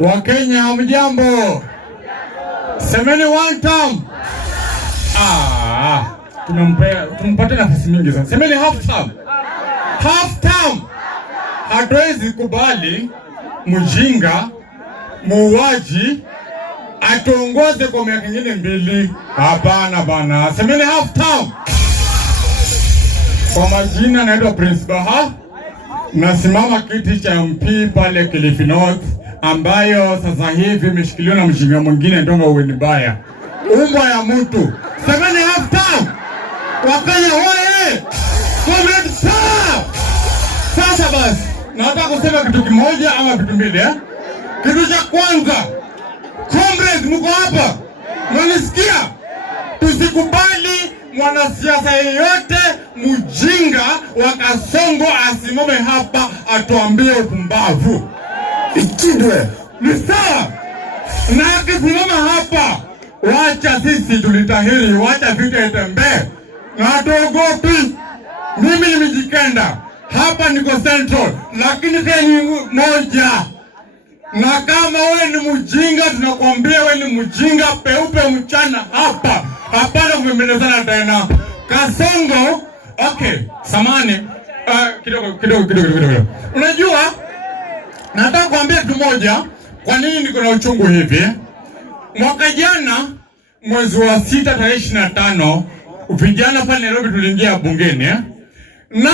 Wakenya hamjambo. Semeni one time. Tumpatie nafasi mingi sana. Semeni half time. Half time. Hatuwezi kubali mjinga, muuaji atuongoze kwa miaka mingine mbili. Hapana bana. Semeni half time. Kwa majina naitwa Prince Baha. Nasimama kiti cha MP pale Kilifi North, ambayo sasa hivi imeshikiliwa na mjinga mwingine ndonga uweni baya. Umbwa ya mtu. Semeni half time. Wakenya hoye. Comrade power. Sasa basi, nataka kusema kitu kimoja ama vitu mbili Kitu cha kwanza, comrade mko hapa? Mwanisikia? Tusikubali mwanasiasa yeyote mjinga wa Kasongo asimame hapa atuambie upumbavu. Ikidwe ni sawa. Na akisimama hapa, wacha sisi tulitahiri, wacha vita itembee. Na tuogopi. Mimi nimejikenda. Hapa niko Central, lakini tena moja. Na kama wewe ni mjinga, tunakwambia wewe ni mjinga peupe mchana hapa. Hapana kumbelezana tena. Kasongo, okay, samani. Kidogo. Unajua, nataka kuambia kitu moja, kwa nini niko na uchungu hivi? Mwaka jana mwezi wa 6 tarehe 25, vijana pale Nairobi tuliingia bungeni na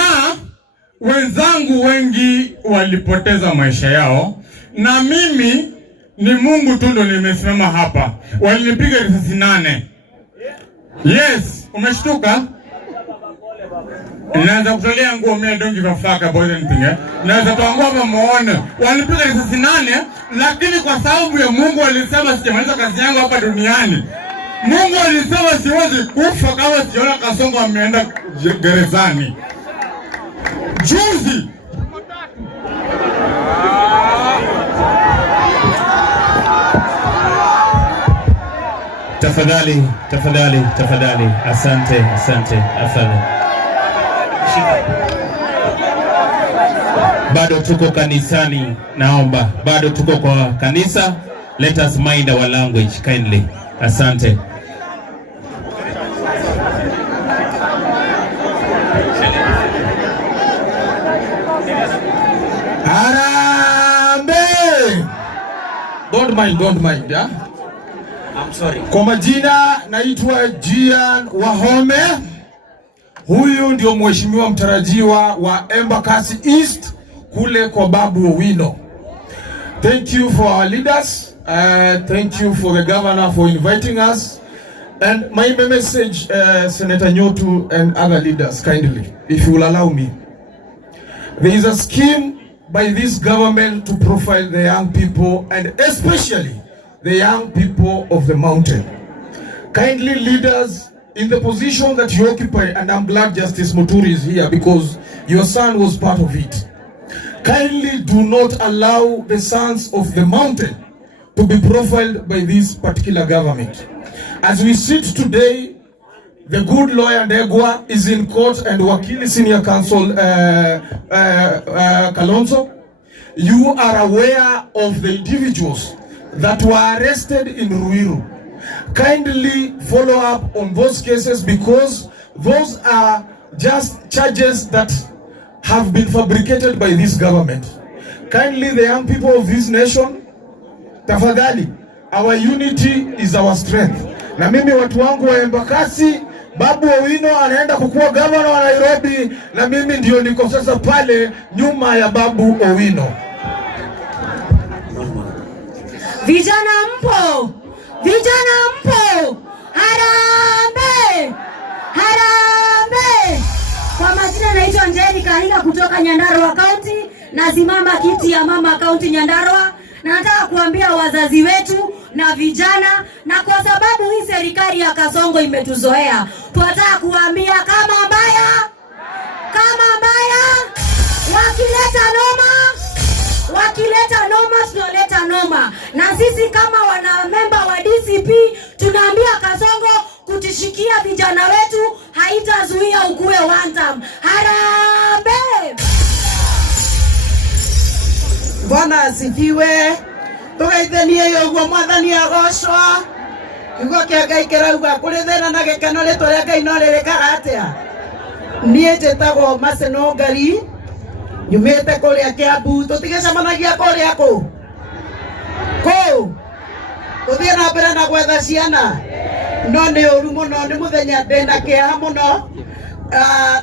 wenzangu wengi walipoteza maisha yao, na mimi ni Mungu tu ndo nimesimama hapa. Walinipiga risasi 8. Yes, umeshtuka? Naweza kutolea nguo mimi, don't give a fuck about anything Naweza toangua hapa muone. Walinipiga risasi 8, lakini kwa sababu ya Mungu alisema sijamaliza kazi yangu hapa duniani. Mungu alisema siwezi kufa kama siona Kasongo ameenda gerezani. Juzi Tafadhali. Asante. Afadhali. Bado tuko kanisani, naomba. Bado tuko kwa kanisa. Let us mind our language kindly. Asante. Don't mind, yeah? I'm sorry. Kwa majina naitwa Gian Wahome. Huyu ndio mheshimiwa mtarajiwa wa Embakasi East kule kwa Babu Owino. Thank you for our leaders. Thank you for the governor for inviting us. And my message, Senator Nyotu and other leaders, kindly, if you will allow me. There is a scheme by this government to profile the young people, and especially the young people of the mountain. Kindly, leaders, in the position that you occupy, and I'm glad Justice Muturi is here because your son was part of it. Kindly do not allow the sons of the mountain to be profiled by this particular government. As we sit today, the good lawyer Ndegwa is in court, and Wakili Senior Counsel Kalonzo. You are aware of the individuals that were arrested in Ruiru. Kindly follow up on those cases because those are just charges that have been fabricated by this government. Kindly, the young people of this nation, tafadhali, our unity is our strength. Na mimi watu wangu wa Embakasi, Babu Owino anaenda kukuwa governor wa Nairobi, na mimi ndio niko sasa pale nyuma ya Babu Owino. Vijana mpo! Harambee! Kwa majina naitwa Njeri Kahiga kutoka Nyandarua County, nasimama kiti ya mama county Nyandarua, na nataka kuambia wazazi wetu na vijana, na kwa sababu hii serikali ya Kasongo imetuzoea, tunataka kuambia kama mbaya, wakileta noma tunaleta noma. Na sisi kama wana member wa DCP tunaambia Kasongo kutishikia vijana wetu haitazuia ukue one time. Harambee! Bwana asifiwe. tugeithanie yoguo mwathani agocwa kiugo kia Ngai kirauga kuri thina na gikeno ritwa ria Ngai no ririkaga atia. Nie njĩtagwo Maseno Ngari nyumite kuria Kiambu tutigicemanagia kuria ku tuthie na mbere na gwetha ciana no ni uru muno ni muthenya ndina kiaha muno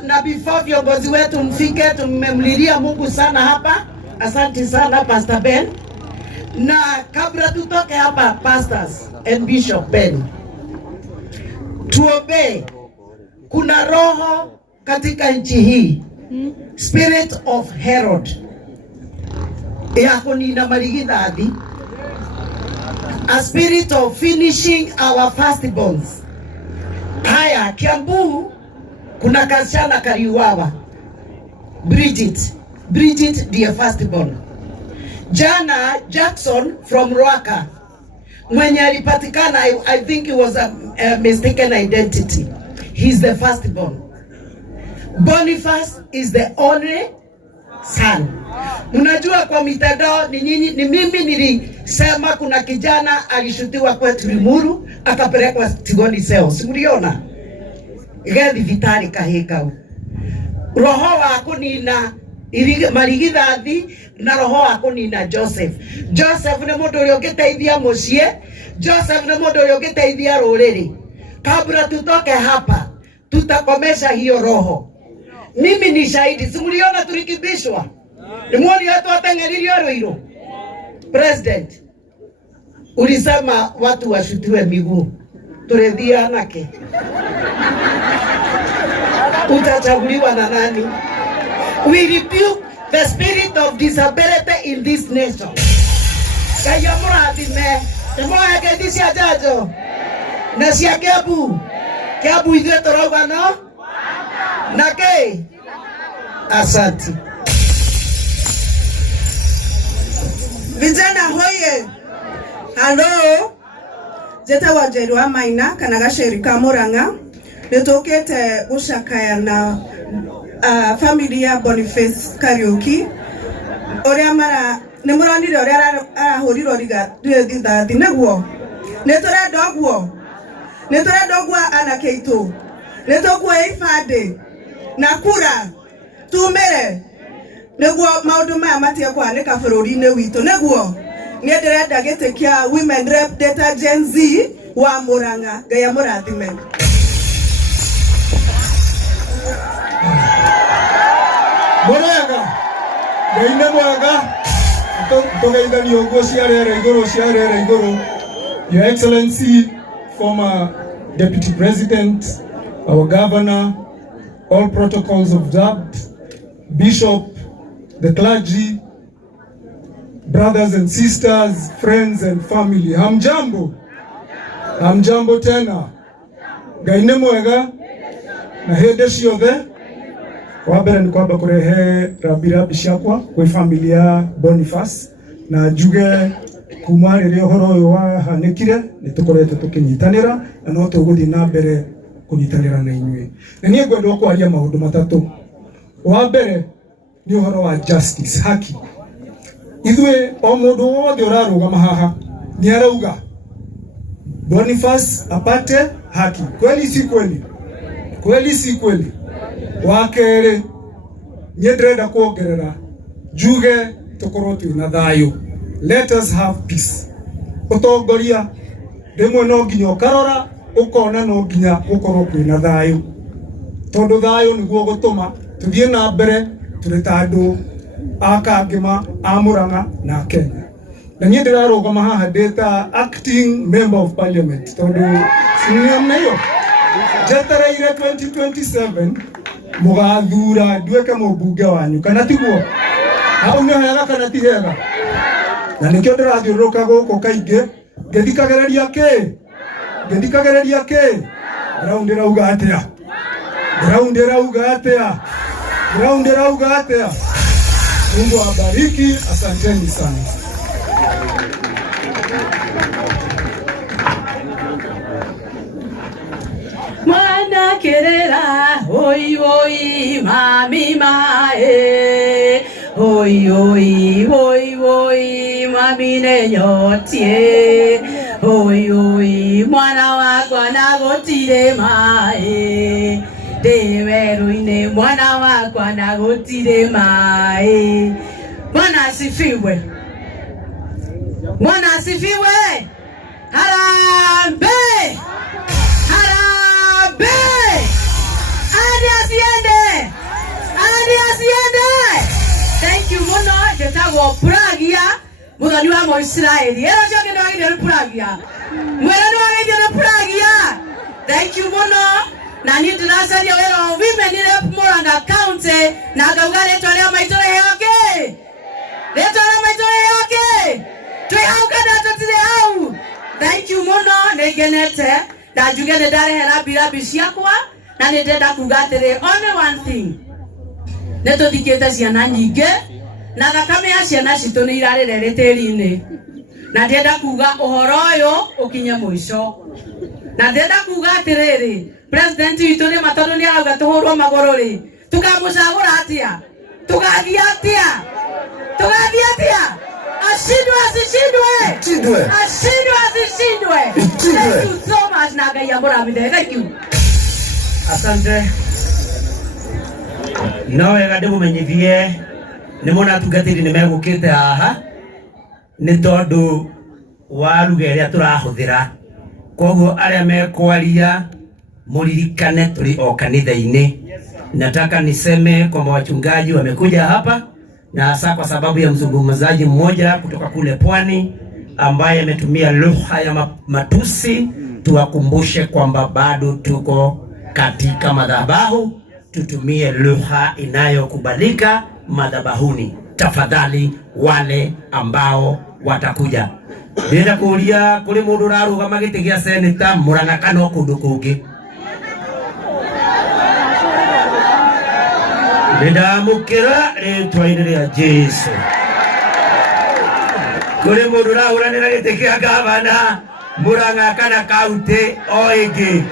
na before viongozi wetu mfike tumemlilia Mungu sana hapa. Asante sana Pastor Ben, na kabla tutoke hapa pastors and Bishop Ben, tuombe. Kuna roho katika nchi hii, spirit of Herod ya kunina marigithathi, a spirit of finishing our firstborns. Haya, Kiambu kuna kasichana kaliuawa, Bridget ndiye firstborn. Jana Jackson from Ruaka mwenye alipatikana, I think it was a mistaken identity. He's the firstborn. Boniface is the only son. Unajua kwa mitandao ni mimi nilisema kuna kijana alishutiwa kwetu Limuru akapelekwa Tigoni Seo. Simuliona? Gethi Vitali Kahekau. Roho wako nina marigithathi na roho wako nina Joseph. Joseph ni mundu uria ungeteithia mucie. Joseph ni mundu uria ungeteithia ruriri. Kabla tutoke hapa tutakomesha hiyo roho. Mimi ni shahidi. Simuliona tulikibishwa? Ni mwoni watu watengeririo Ruiru. President, ulisema watu washutiwe miguu. Turedhia nake. Utachaguliwa na nani? We rebuke the spirit of disability in this nation. Kaya murathime. Temora yake disi ajajo. Na cia Kiambu. Kiambu ithuĩ tũrauga no? Nake? Asante. Vijana hoye. Hello. Jeta Wanjiru wa Maina kana Gaceri ka Murang'a. Nitũkĩte gũcakaya na family ya Boniface Kariuki. Oria mara nĩ mũronire oria arahũrirwo rithathi nĩguo. Nĩtũrenda ũguo. Nĩtũrenda ũguo anake aitũ. Nĩtũkuoya ibandĩ na kura tumĩre nĩguo maũndũ maya matige kũhanĩka bũrũri-inĩ witũ nĩguo. Niĩ ndĩrenda gĩtĩ kĩa Women Rep Data Gen Z wa Murang'a. Ngai amũrathime. Mwega, Ngai nĩ mwega. Tũgeithanie ũguo ciarere igũrũ. Your Excellency, former Deputy President, our Governor, all protocols observed, Bishop, the clergy, brothers and sisters, friends and family. Hamjambo. Hamjambo tena. Ngai nĩ mwega. Na hĩndĩ ciothe. Wabere ni kwamba kurehe rabirabi ciakwa kwĩ familia ya Boniface na njuge kuma rĩrĩa ũhoro ũyũ wahanĩkire nĩtũkoretwo tũkĩnyitanĩra na no tũgũthiĩ na mbere kũnyitanĩra na inyuĩ. Na niĩ ngwenda kwaria maũndũ matatũ. Wa mbere ni ũhoro wa justice, haki. Ithuĩ o mũndũ wothe ũrarũgama haha nĩ arauga Boniface apate haki. Kweli si kweli? Kweli si kweli? Wakere niĩ ndĩrenda kuongerera njuge tũkorwo twĩna thayũ. Let us have peace. Ũtongoria rĩmwe no nginya ũkarora ũkona no nginya gũkorwo kwĩna thayũ. Tondũ thayũ nĩguo gũtũma tuthiĩ na mbere tũrĩ ta andũ a Kangema, a Murang'a na Kenya. Na niĩ ndĩrarũgama haha ndĩ ta acting member of parliament tondũ sinĩamna hiyo jetereire 2027 mugathura nduĩke mũmbunge wanyu kana tiguo. Hau nĩ hega kana ti hega? Na nĩkĩo ndĩrathiũrũrũka gũkũ kaingĩ ngĩthikagĩrĩria kĩ ground ĩrauga atĩa. Mungu awabariki, asanteni sana. Mwana kerera oi oi mami mae hoi hoi hoi hoi mamine nyotie hoi hoi mwana wakwa nagotire mai deweruine mwana wakwa nagotire mai. Bwana asifiwe. Bwana asifiwe. Harambee! Harambee! Hadi asiende! Hadi asiende! Thank you muno. Jetagwo Pragia muthoni wa Moisraeli. Ero choke ndo agire Pragia. Mwera ndo agire Pragia. Thank you muno. Na ni ndiracaria wera wa women rep Murang'a County na ngauga ritwa ria maitore heoke. Ritwa ria maitore heoke. Twihauka tutire hau. Thank you muno. Nigenete na njuge ni ndarehera birabi ciakwa na ni ndenda kuga atiri only one thing. Nituthikite ciana nyingi na thakame ya ciana citu ni irarire tiri-ini na ndenda kuga uhoro uyu ukinye mwisho na ndenda kuga atiriri president witu ni matondu ni arauga tuhurwo maguru ri tukamucagura atia tugathia atia ashindwe asishindwe ashindwe asishindwe. Thank you so much na Ngai amurathime. Thank you. Asante. No wega ndimumenyithie ni mona tungatiri ni megukite haha ni tondu wa ruga iria turahuthira. Koguo aria mekwaria muririkane turi o kanitha-ini. Nataka niseme kwamba wachungaji wamekuja hapa na hasa kwa sababu ya mzungumzaji mmoja kutoka kule pwani ambaye ametumia lugha ya matusi. Tuwakumbushe kwamba bado tuko katika madhabahu, tutumie lugha inayokubalika madhabahuni. Tafadhali wale ambao watakuja. Nenda kuulia kuli mundu raruga giti gia seneta Murang'a kana kundu kungi. Nenda mukira ritwa-ini ria Jesu. Kuli mundu rahuranira giti gia gavana Murang'a kana kaunti o ingi.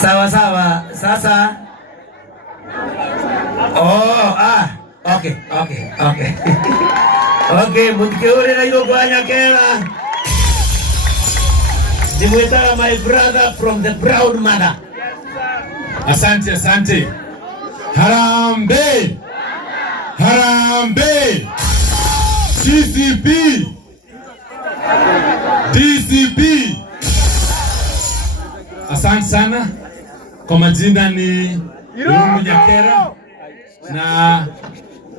Sawa sawa. Sasa okay. Okay, mutikeure na ilo kwa Nyakera. Nimwetaka my brother from the proud mother. Asante. Harambee. DCP. Asante sana. Kwa majina ni Irungu Nyakera na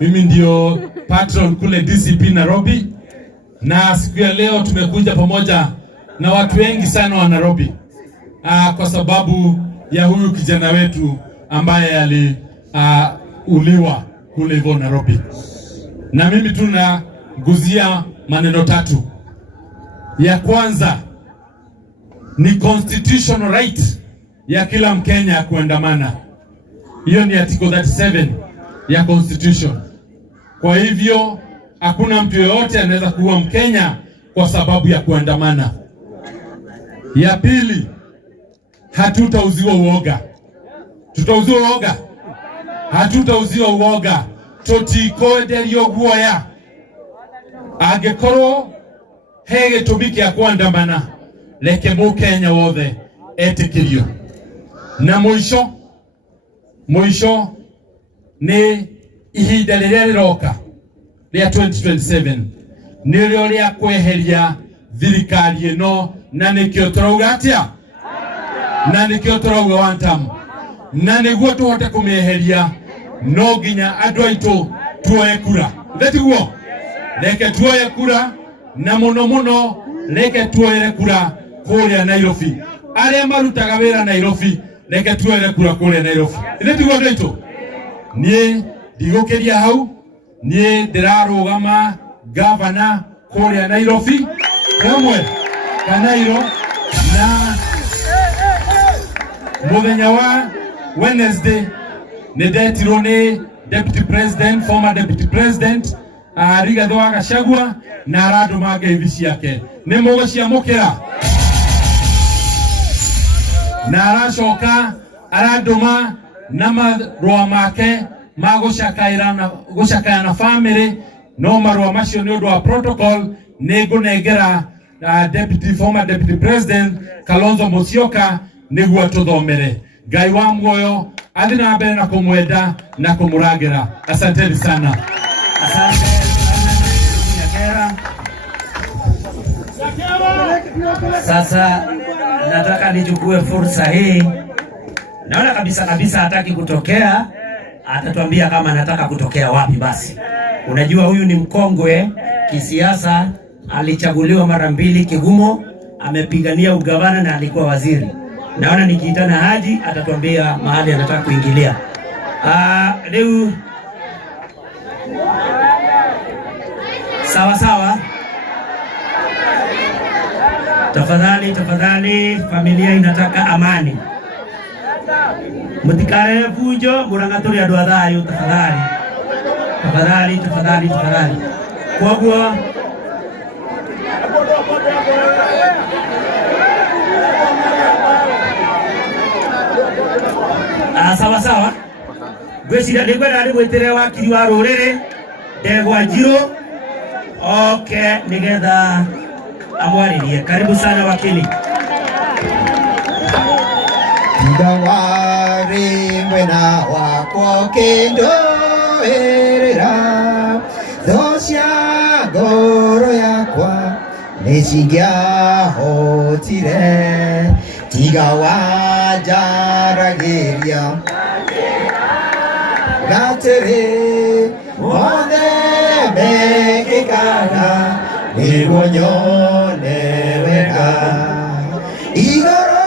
mimi ndio patron kule DCP Nairobi, na siku ya leo tumekuja pamoja na watu wengi sana wa Nairobi kwa sababu ya huyu kijana wetu ambaye uliwa kule hivyo Nairobi. Na mimi tunaguzia maneno tatu. Ya kwanza ni constitutional right ya kila Mkenya kuandamana. Hiyo ni article 37 ya constitution. Kwa hivyo hakuna mtu yeyote anaweza kuwa Mkenya kwa sababu ya kuandamana. Ya pili, hatutauziwa uoga. Tutauziwa uoga? Hatutauziwa uoga. Totikoderio guoya. Agekorwo hege tubiki ya kuandamana leke Mukenya wothe etikirio. Na mwisho ni ihinda riria riroka ria 2027 nirio ria kweheria thirikari ino, na nikio turauga atia, na nikio turauga one term, na niguo tuhote kumieheria no nginya andu aitu tuoye kura. Ndetiguo reke tuoye kura, na muno reke tuoye kura kuria Nairobi. Aria marutaga wira Nairobi reke tuoye kura kuria Nairobi. Ndetiguo ndaitu nie ndigukiria hau, nie ndirarugama gavana kuria Nairobi kamwe Kanairo, na muthenya wa Wednesday nidetirwo ni deputy president, former deputy president Rigathi wa Gachagua, na aranduma ngeithi ciake. Ni muguciamukira? Na aracoka aranduma na marua make gucakaira na family no marua macio ni undu wa protocol ningunengera former deputy president Kalonzo Musyoka niguo tuthomere. Ngai wa muoyo athi na mbere na kumwenda na kumuragira. Asanteni sana. Asante sana. Sasa nataka nichukue fursa hii. Naona kabisa hataki kutokea. Atatuambia kama anataka kutokea wapi basi. Unajua huyu ni mkongwe kisiasa, alichaguliwa mara 2 Kigumo, amepigania ugavana na alikuwa waziri. Naona nikiitana Haji atatuambia mahali anataka kuingilia. Leo sawa. Tafadhali familia inataka amani. Mutikare fujo murangaturi andu athayo tafadhali. Kwagua sawa. Gwecira ndigwenda ndigwitire wakiri wa ruriri Ndegwa Njiro. Okay, nigetha amwaririe. Karibu sana wakili. Ndawari mwena wako kendo erera thosya ngoro yakwa nĩcingĩahotire tiga wanjaragiria gatĩrĩ mothe mekĩkaga nĩguo nyone wega igũrũ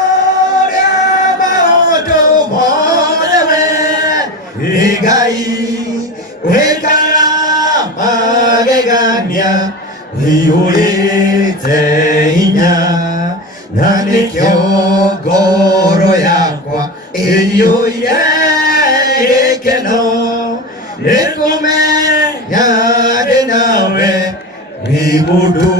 rĩa maũndũ mothe we Ngai wĩkaga magegania wĩyũrĩte hinya na nĩkĩo ngoro yakwa ĩiyũire gĩkeno nĩkũmenya ndĩ nawe wĩ mũndũ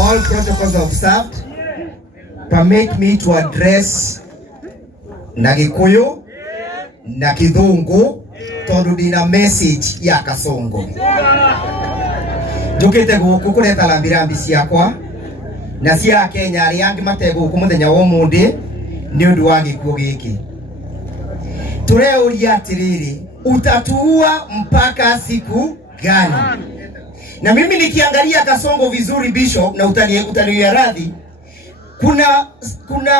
All protocols observed. Permit me to address na Gikuyu na Kithungu tondu ndina message ya Kasongo. Njukite guku kureta lambirambi ciakwa na cia Kenya aria angi matego guku muthenya wa umuthi ni undu wa gikuo giki. Tureuria atiriri, utatuua mpaka siku gani? Na mimi nikiangalia Kasongo vizuri Bishop, na utaniwia radhi, kuna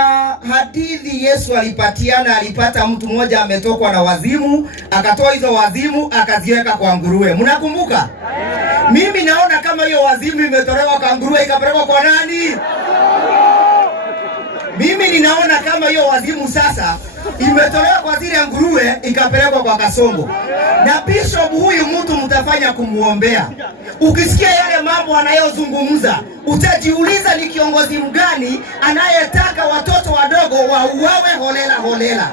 hadithi Yesu alipata mtu mmoja ametokwa na wazimu, akatoa hizo wazimu akaziweka kwa nguruwe. Mnakumbuka? Mimi naona kama hiyo wazimu imetolewa kwa nguruwe ikapelekwa kwa nani? Mimi ninaona kama hiyo wazimu sasa imetolewa kwa zile nguruwe ikapelekwa kwa Kasongo. Na Bishop huyu mtu mtafanya kumuombea. Ukisikia yale mambo anayozungumza, utajiuliza ni kiongozi mgani anayetaka watoto wadogo wauawe holela.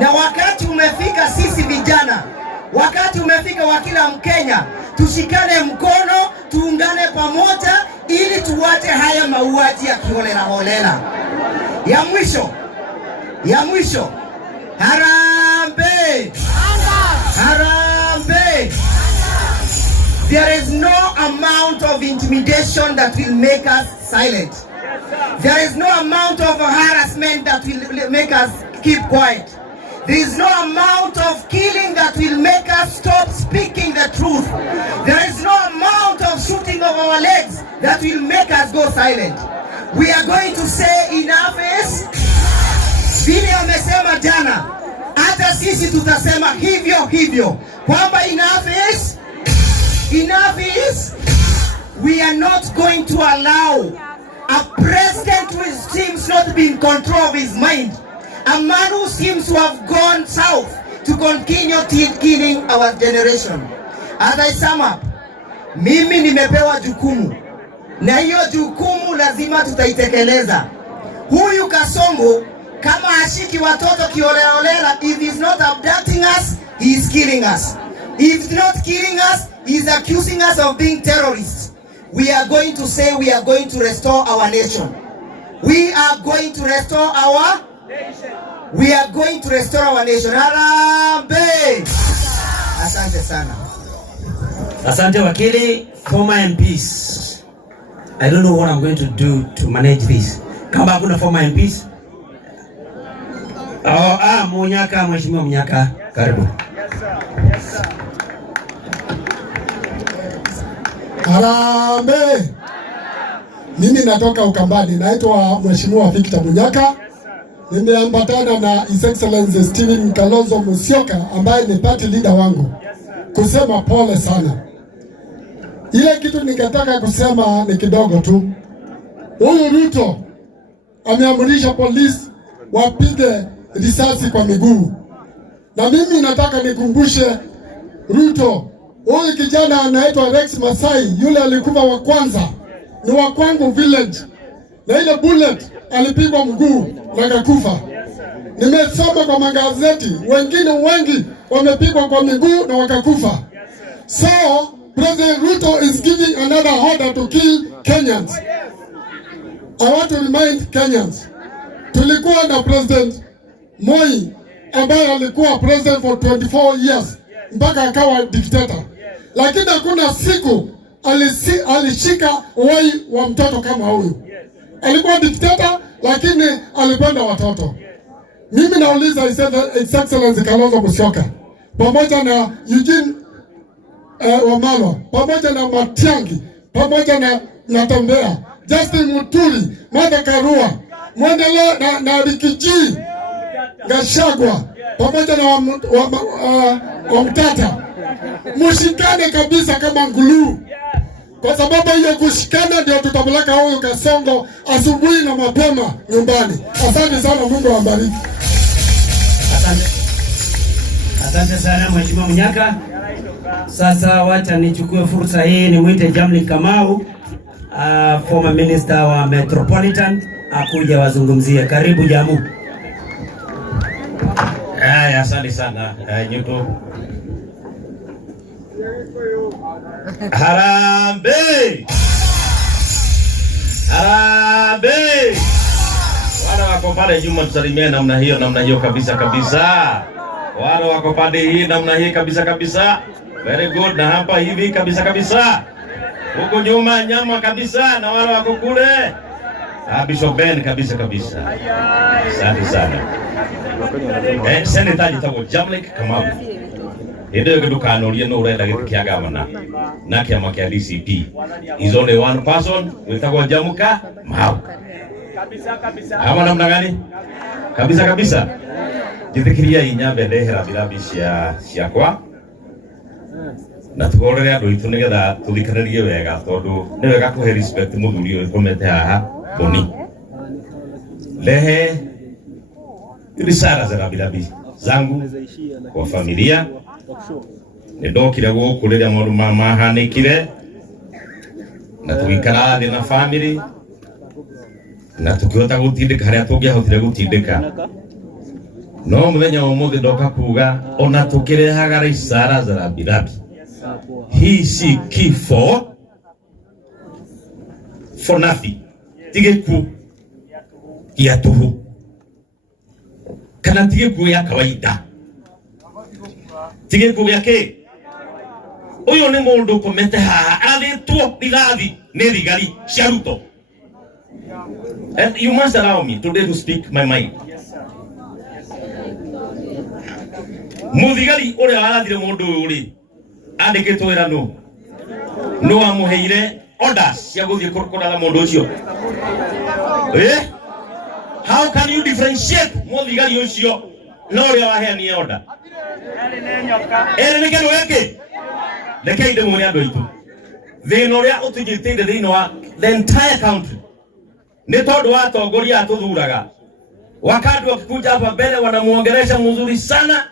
Na wakati umefika sisi vijana, wakati umefika wa kila Mkenya, tushikane mkono, tuungane pamoja ili tuwache haya mauaji ya kiholela. Ya mwisho. Harambee! There is no amount of intimidation that will make us silent. There is no amount of harassment that will make us keep quiet. There is no amount of killing that will make us stop speaking the truth. There is no amount of shooting of our legs that will make us go silent. We are going to say enough is. Vile amesema jana, hata sisi tutasema hivyo kwamba enough is. We are not going to allow a president who seems not to be in control of his mind, a man who seems to have gone south, to continue killing our generation. As I sum up, mimi nimepewa jukumu, na hiyo jukumu lazima tutaitekeleza. Huyu Kasongo kama ashiki watoto kiholela, if he's not abducting us, he is killing us. If he's not killing us, he is accusing us of being terrorists. we are going to say we are going to restore our nation. We are going to restore our nation. We are going to restore our nation. Harambee! Asante sana. Asante wakili, former MPs. I don't know what I'm going to do to manage this. Kama hakuna former MPs. Munyaka, mheshimiwa Munyaka, karibu. Harambee! Mimi natoka Ukambani, naitwa Mheshimiwa Victor Munyaka. Nimeambatana na His Excellency Stephen Kalonzo Musyoka ambaye ni party leader wangu kusema pole sana. Ile kitu ningetaka kusema ni kidogo tu. Huyu Ruto ameamrisha polisi wapige risasi kwa miguu. Na mimi nataka nikumbushe Ruto, huyu kijana anaitwa Rex Masai, yule alikuwa wa kwanza, ni wa kwangu village. Na ile bullet alipigwa mguu na kakufa. Nimesoma kwa magazeti, wengine wengi wamepigwa kwa miguu na wakakufa. So, President Ruto is giving another order to kill Kenyans. I want to remind Kenyans, tulikuwa na President Moi ambaye alikuwa president for 24 years mpaka akawa dictator. Lakini hakuna siku alishika uhai wa mtoto kama huyu. Alikuwa dictator lakini alipenda watoto. Mimi nauliza His Excellency Kalonzo Musyoka pamoja na Eugene Wamalwa, pamoja na Matiang'i, pamoja na Natembeya, Justin Muturi, Martha Karua, muendelee na Rikiji Gachagua, pamoja na Wamtata. Mushikane kabisa kama nguluu. Kwa sababu hiyo kushikana ndio tutamleka huyu Kasongo asubuhi na mapema nyumbani. Asante sana, Mungu awabariki. Asante sana Mheshimiwa Munyaka. Sasa wacha nichukue fursa hii nimwite Jamlin Kamau, former minister wa Metropolitan, akuja wazungumzie. Karibu Jamu. Asante sana Nyuto. Harambee! Harambee! Wana wako pale Juma tusalimia namna hiyo kabisa. Wana wako pale hii namna hii kabisa. Very good. Na hapa hivi kabisa. Huko nyuma nyama kabisa, na wale wako kule. Bishop Ben kabisa. Asante sana. Senetaji tawo Jamlin Kamau. Ndio gudukanoria no urenda gitkia gavana na kiama kia DCP. Is only one person witagwa Jamuka Mau. Ama namna gani? Kabisa. Jithikiria inyambe ndehera birabi ciakwa. Na tugorere andu itu nigetha tuthikanirie wega tondu ni wega kuhe respect muthuri uyu komete haha Boni. Lehe risara za birabi zangu kwa familia. Nindokire guku riria maundu mahanikire na tugikara thi na family na tukihota gutindika haria tungiahotire gutindika. No muthenya umuthi ndoka kuga ona tukirehaga risara za birabi hii si kifo for nothing. Tigeku ya tuhu kana tigeku ya kawaida. Tigeku yake uyu ni mundu komete haha athitwo bigathi ni thigari cia Ruto. And you must allow me today to speak my mind. Muthigari uria warathire mundu uyu ri andikitwo wira no amuheire orders cia guthie kuraga mundu ucio. How can you differentiate muthigari ucio no uria waheania order? Ni kendo yake leke inde mwone andu aitu thina uria utunyitire thiini wa the entire country ni tondu wa atongoria atuthuraga. Wakati wakikuja hapa mbele wanamuongelesha mzuri sana,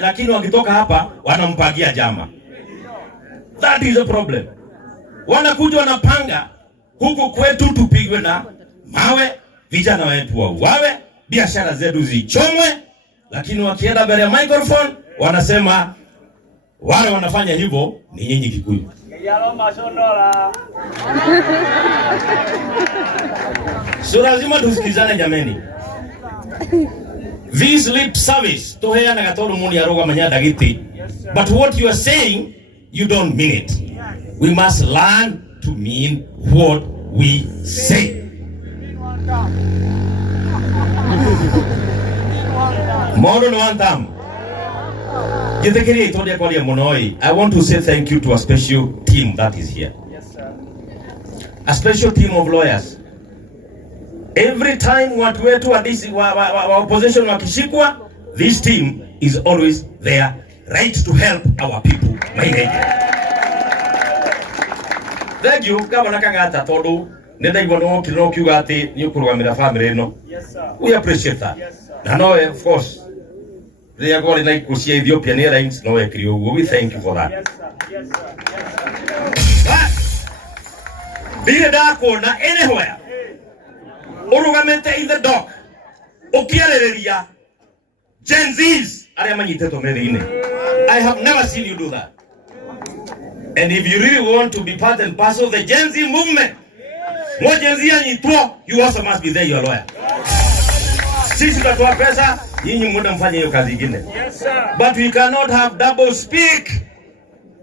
lakini wakitoka hapa wanampangia jama. That is a problem. Wanakuja wanapanga huku kwetu tupigwe na mawe, vijana wetu wauawe, biashara zetu zichomwe, lakini wakienda mbele ya microphone wanasema wale wanafanya hivyo ni nyinyi Kikuyu. So lazima tusikizane jameni. This lip service toheana gatoru muni aroga manyada giti. But what you are saying, you don't mean it. We must learn to mean what we say. Modern one time. I want to say thank you to a special team that is here. Yes, sir. A special team of lawyers. Every time watu wetu wa opposition wakishikwa, this team is always there, right to help our people. Thank you. Kama nakangata todo, nenda ibono kino kiuga ati ni kurwamira family no. Yes, sir. We appreciate that. Yes, sir. And no, of course, they are going like Kusia Ethiopian Airlines, no Ekriu. We thank you for that. Yes, sir. Yes, sir. Yes, sir. Be da corner anywhere. Urugamente in the dock. Okialeria. Gen Zs. I have never seen you do that. And if you really want to be part and parcel of the Gen Z movement, more Gen Z and you also must be there, your lawyer. Sisi tutatoa pesa, nyinyi mwende mfanye hiyo kazi ingine. Yes, sir. But we cannot have double speak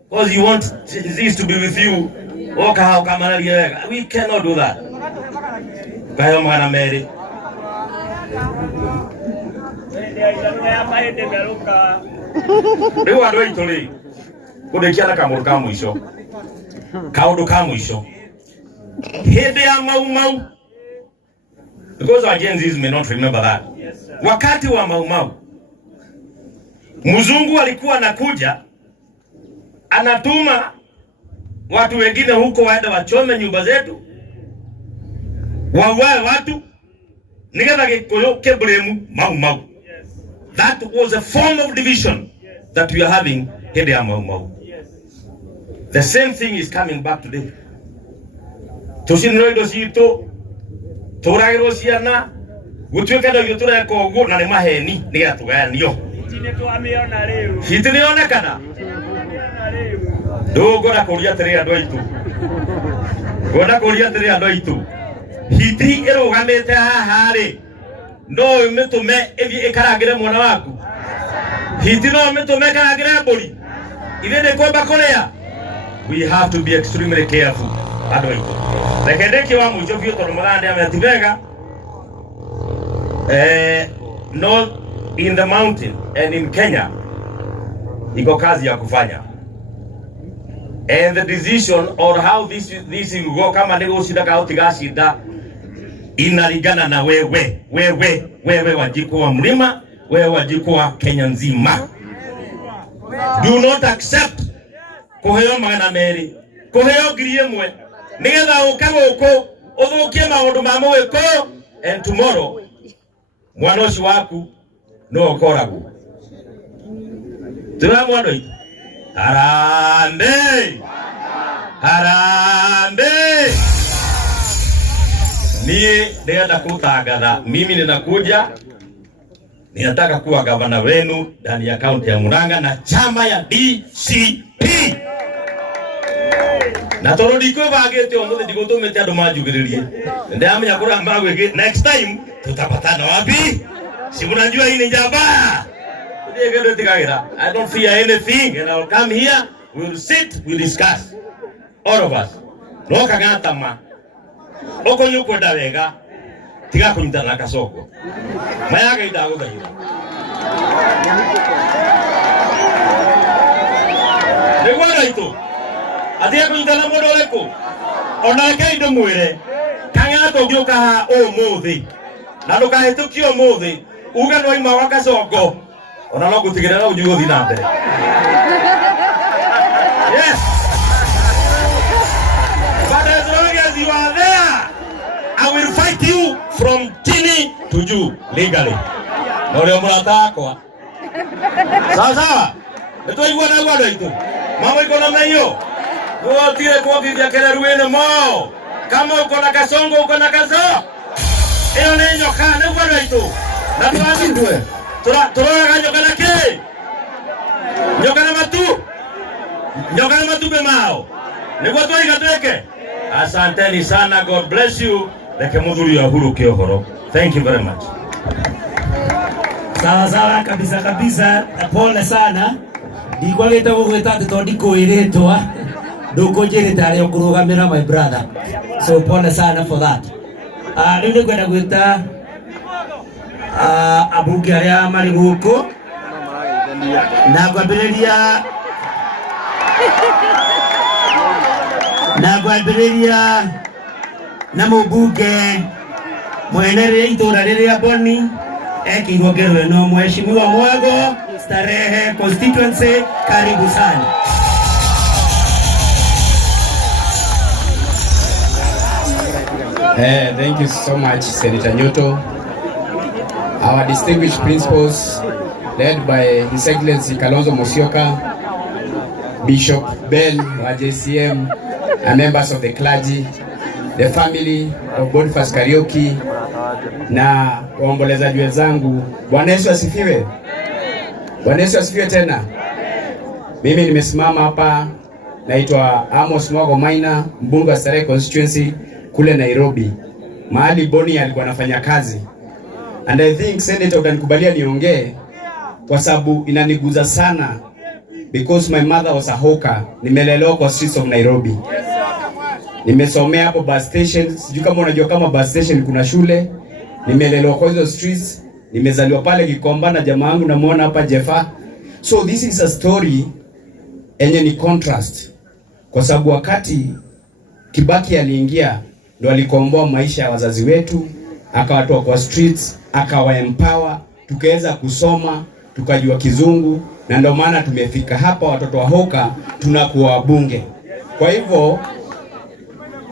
because you want this to be with you. We cannot do that. Kayo mwana Mary. Rewa doi tole. Kudekiana kamurka mwisho. Kaudu kamwisho. Hede ya mau. Because our Gen Zs may not remember that. Yes, wakati wa mau. Mzungu alikuwa anakuja anatuma watu wengine huko waende wachome nyumba zetu. Wawae watu nigeza kikoyo kebremu mau. That was a form of division that we are having hede ya mau. The same thing is coming back today. Toshinroido sito Toragiro siana gutweka ndo yutura ko go na ne maheni ni gatuganio itine to amiona leo itine onekana dogo na kuria tere andu aitu gona kuria tere andu aitu hiti irugamite haha ri no mitume evi ekaragire mwana waku hiti no mitume karagire mburi ivene kwamba korea. We have to be extremely careful andu aitu. Lekendeki wa mwisho vyo tono magande ametibega north in the mountain and in Kenya iko kazi ya kufanya, and the decision or how this will go kama leo shida ka shida inalingana na wewe wajiko wa mlima, wewe wajiko wa Kenya nzima. Do not accept kuheo magana meri kuheo giriemwe nigetha ukaguko uthukie maundu ma mwiko, and tomorrow mwana ucio waku no ukoragwo. Tira mwana uyu harambe ni nenda kutangatha. Mimi ninakuja, ninataka kuwa gavana wenu ndani ya kaunti ya Murang'a na chama ya DCP. Na toro diko bagete ondo diko to mete ado majugiririe. Ndio amenya kura mbago next time tutapatana wapi? Si unajua hii ni njaba. Ndio tikagira. I don't fear anything and I'll come here, we'll sit, we'll discuss. All of us. No kagata ma. Oko nyuko dawega. Tiga kunyitana kasoko. Mayaga idago gahira. Ndio ito. Atia kunyitana modoleko onake indo mwire kanga togioka ha umuthi na ndukahitukio umuthi uga no ima wakacongo ona no gutigirira na ujugo thi na mbere. Yes, but as long as you are there, I will fight you from chini to juu legally. Ndio murata kwa sasa ndio igwa na gwa itu mama iko namna hiyo. Tire kwa kivya kera ruene mo. Kama uko na kasongo uko na kazo. Eo ne nyoka ne kwa ito. Na tuanzi ndwe. Tora ga nyoka na ke. Nyoka na matu. Nyoka na matu be mao. Niguo twigatweke. Asanteni sana. God bless you. Reke muthuri ahuruke uhoro. Thank you very much. Sawa kabisa kabisa. Pole sana. Ndikwagite gugwita ati to ndikuiritwa. Ndukujirita ari okurugamira my brother. So pole sana for that. Riu kwenda gwita abunge aria mari guku na kwambiriria na mubunge mwenere itura riria Boni ekirwo ngero ino mheshimiwa Mwago Starehe constituency. Karibu sana. Thank you so much, Senator Nyoto. Our distinguished principals, led by His Excellency Kalonzo Musyoka, Bishop Ben wa JCM, and members of the clergy, the family of Boniface Kariuki, na waombolezaji wenzangu. Bwana Yesu asifiwe. Bwana Yesu asifiwe tena. Mimi nimesimama hapa, naitwa Amos Mwago Maina, mbunge wa Starehe constituency kule Nairobi, mahali Boni alikuwa anafanya kazi. And I think Senator utanikubalia niongee kwa sababu inaniguza sana, because my mother was a hawker. Nimelelewa kwa streets of Nairobi. Nimesomea hapo bus station. Sijui kama unajua kama bus station kuna shule. Nimelelewa kwa hizo streets. Nimezaliwa pale Gikomba na jamaa wangu namuona hapa Jefa. So this is a story enye ni contrast. Kwa sababu wakati Kibaki aliingia ndo alikomboa maisha ya wazazi wetu, akawatoa kwa streets, akawa empower, tukaweza kusoma, tukajua kizungu, na ndio maana tumefika hapa. Watoto wa hoka tunakuwa wabunge. Kwa hivyo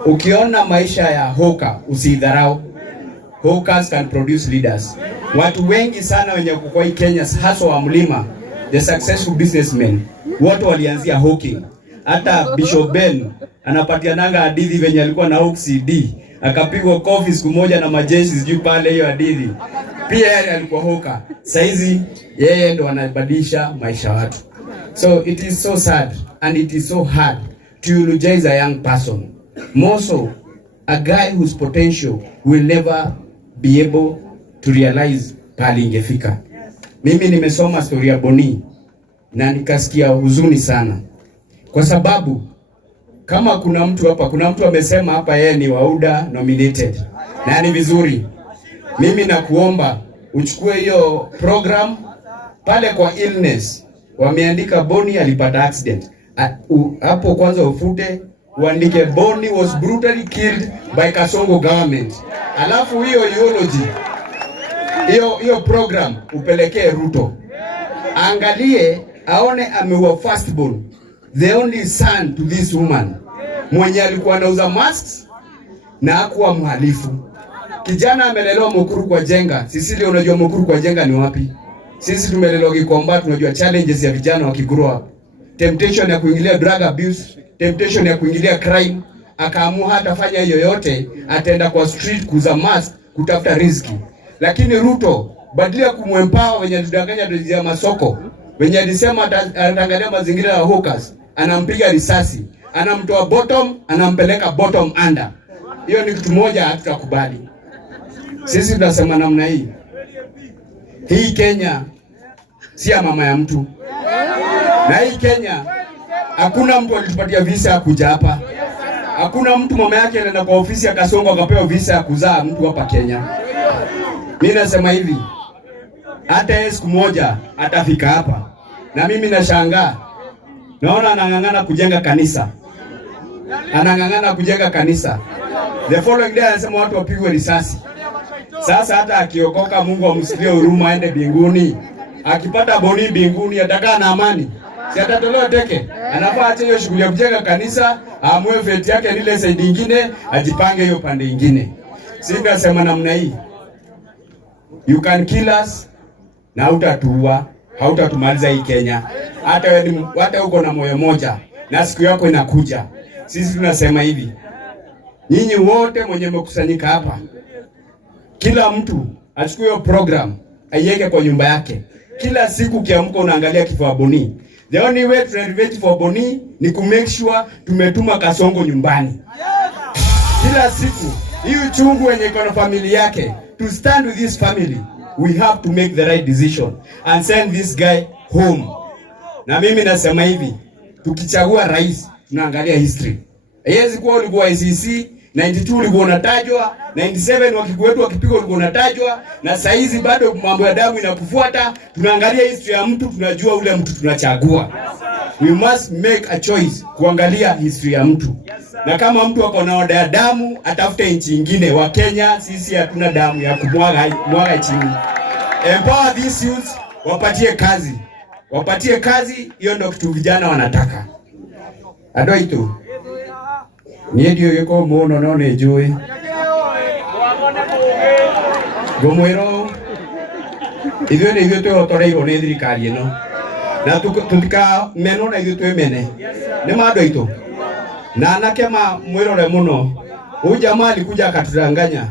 ukiona maisha ya hoka usidharau. Hawkers can produce leaders. Watu wengi sana wenye kwa Kenya hasa wa mlima, the successful businessmen, wote walianzia hawking. Hata Bishop Ben anapatiananga hadithi venye alikuwa na OCD, akapigwa kofi siku moja na majeshi sijui pale hiyo hadithi. Pia yeye alikuwa hoka. Saizi yeye ndo anabadilisha maisha watu. So it is so sad and it is so hard to eulogize a young person. More so a guy whose potential will never be able to realize pali ingefika. Mimi nimesoma story ya Boni na nikasikia huzuni sana. Kwa sababu kama kuna mtu hapa, kuna mtu amesema hapa yeye ni Wauda nominated. Na ni vizuri. Mimi nakuomba uchukue hiyo program pale kwa illness. Wameandika Boni alipata accident. Hapo kwanza ufute uandike Boni was brutally killed by Kasongo government. Alafu hiyo eulogy, hiyo program upelekee Ruto. Angalie aone ameua firstborn, the only son to this woman, mwenye alikuwa anauza masks na hakuwa mhalifu. Kijana amelelewa Mukuru kwa Jenga. Sisi leo unajua Mukuru kwa Jenga ni wapi? Sisi tumelelewa Gikomba, tunajua challenges ya vijana wakigrow up. Temptation ya kuingilia drug abuse, temptation ya kuingilia crime. Akaamua hatafanya hiyo yote, ataenda kwa street kuuza mask, kutafuta riziki. Lakini Ruto badala ya kumempower wenye tudanganya ya masoko, wenye alisema ataangalia mazingira ya hawkers, anampiga risasi, anamtoa bottom, anampeleka bottom under. Hiyo ni kitu moja hatutakubali. Sisi tunasema namna hii. Hii Kenya si ya mama ya mtu. Na hii Kenya hakuna mtu alitupatia visa ya kuja hapa. Hakuna mtu mama yake anaenda kwa ofisi ya Kasongo akapewa visa ya kuzaa mtu hapa Kenya. Mimi nasema hivi, hata siku moja atafika hapa. Na mimi nashangaa. Naona anang'ang'ana kujenga kanisa. Anang'ang'ana kujenga kanisa. The following day anasema watu wapigwe risasi. Sasa hata akiokoka Mungu amsikie huruma aende mbinguni. Akipata Boni mbinguni atakaa na amani. Si atatolewa teke. Anafaa ache hiyo shughuli ya kujenga kanisa, amue feti yake ile side nyingine, ajipange hiyo pande nyingine. Singa sema namna hii. You can kill us na utatuua, hautatumaliza hii Kenya. Hata uko na moyo moja na siku yako inakuja. Sisi tunasema hivi. Nyinyi wote mwenye mkusanyika hapa, kila mtu achukue hiyo program aiweke kwa nyumba yake. Kila siku kiamka unaangalia kifo Boni. The only way to renovate for Boni ni ku make sure tumetuma Kasongo nyumbani. Kila siku hii uchungu wenye iko na familia yake, to stand with this family, we have to make the right decision and send this guy home. Na mimi nasema hivi, tukichagua rais tunaangalia history. Haiwezi kuwa ulikuwa ICC 92 ulikuwa unatajwa, 97 wakikuwetu wakipigwa ulikuwa unatajwa, na saizi bado mambo ya damu inakufuata. Tunaangalia history ya mtu, tunajua ule mtu tunachagua. We must make a choice kuangalia history ya mtu. Na kama mtu wako na oda ya damu, atafute nchi nyingine. Wa Kenya sisi hatuna damu ya kumwaga chini. Empower these youths, wapatie kazi. Wapatie kazi, hiyo ndio kitu vijana wanataka. Ado itu. Ndio yuko muno none joy. Gomwero. Ithuĩ nĩ ithuĩ twĩhotoreirwo nĩ thirikari ĩno. Na tutika meno na ithuĩ twĩmene. Nĩ mandũ aitũ. Na anake mwĩrore mũno. Huyu jamaa alikuja akatudanganya.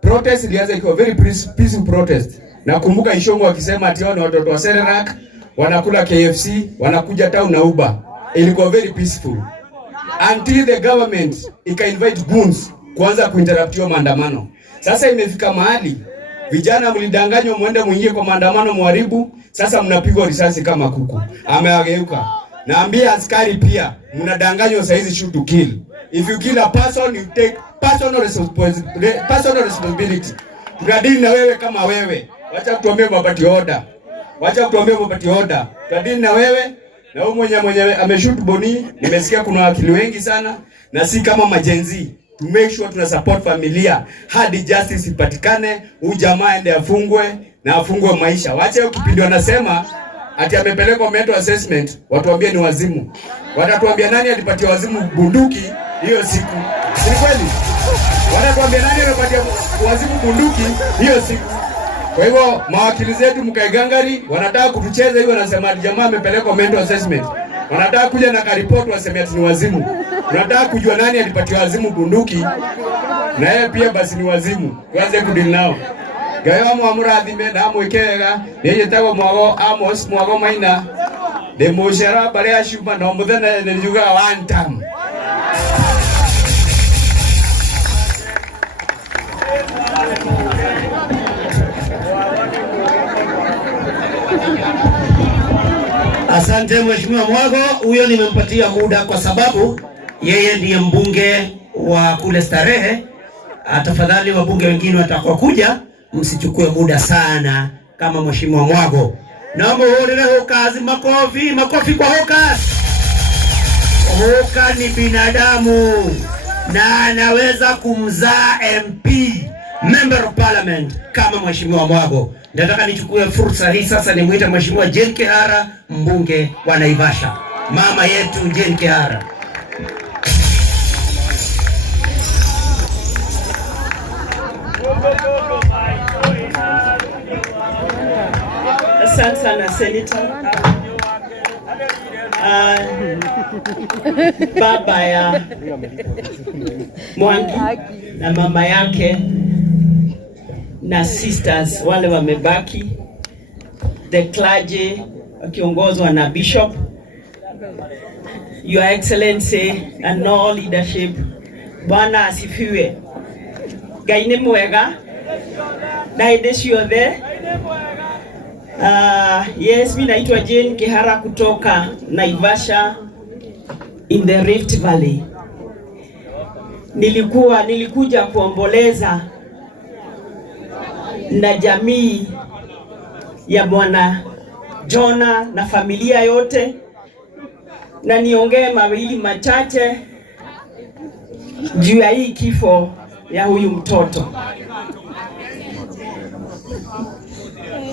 Protest ilianza ikiwa very peaceful protest. Nakumbuka Ishongo akisema ati wao watoto wa Serelak wanakula KFC, wanakuja town na Uber. Ilikuwa very peaceful. Until the government ika-invite goons kuanza kuinterruptiwa maandamano. Sasa imefika mahali vijana mlidanganywa muende muingie kwa maandamano muharibu, sasa mnapigwa risasi kama kuku. Amewageuka. Naambia askari pia, mnadanganywa saizi shoot to kill. If you kill a person, you take personal responsibility. Tunadili na wewe kama wewe. Wacha kutuambia mapati order. Wacha kutuambia mapati order. Tunadili na wewe. Na huyu mwenye ameshoot Boni, nimesikia kuna wakili wengi sana, na si kama majenzi. To make sure tuna support familia hadi justice ipatikane, huyu jamaa ende afungwe na afungwe maisha. Wacha hiyo kipindi wanasema ati amepelekwa mental assessment, watuambie ni wazimu. Watatuambia nani alipatia wazimu bunduki hiyo siku. Ni kweli? Watatuambia nani alipatia wazimu bunduki hiyo siku. Kwa hivyo mawakili zetu mkaigangari wanataka kutucheza hiyo, wanasema jamaa amepelekwa mental assessment. Wanataka kuja na karipoti waseme ati ni wazimu. Tunataka kujua nani alipatia wazimu bunduki na yeye pia basi ni wazimu. Tuanze kudili nao. Gayo amurathime na mwekega niye tago mwago Amos mwago Maina de moshera bare ashuma no muthana ne juga one time. Asante Mheshimiwa Mwago, huyo nimempatia muda kwa sababu yeye ndiye mbunge wa kule Starehe. Tafadhali wabunge wengine watakuwa kuja, msichukue muda sana kama Mheshimiwa Mwago. Naomba uone Hokazi, makofi kwa Hokazi. Hoka ni binadamu na anaweza kumzaa MP, Member of Parliament kama Mheshimiwa Mwago. Nataka nichukue fursa hii sasa nimuite Mheshimiwa Jane Kihara, mbunge wa Naivasha. Mama yetu Jane Kihara. Asante sana Senator. Baba ya Mwangi na mama yake na sisters wale wamebaki, the clergy wakiongozwa na Bishop, Your Excellency and all leadership, Bwana asifiwe. Gaine mwega na idesio there. Yes, mimi naitwa Jane Kihara kutoka Naivasha in the Rift Valley. Nilikuja kuomboleza na jamii ya Bwana Jona na familia yote, na niongee mawili machache juu ya hii kifo ya huyu mtoto.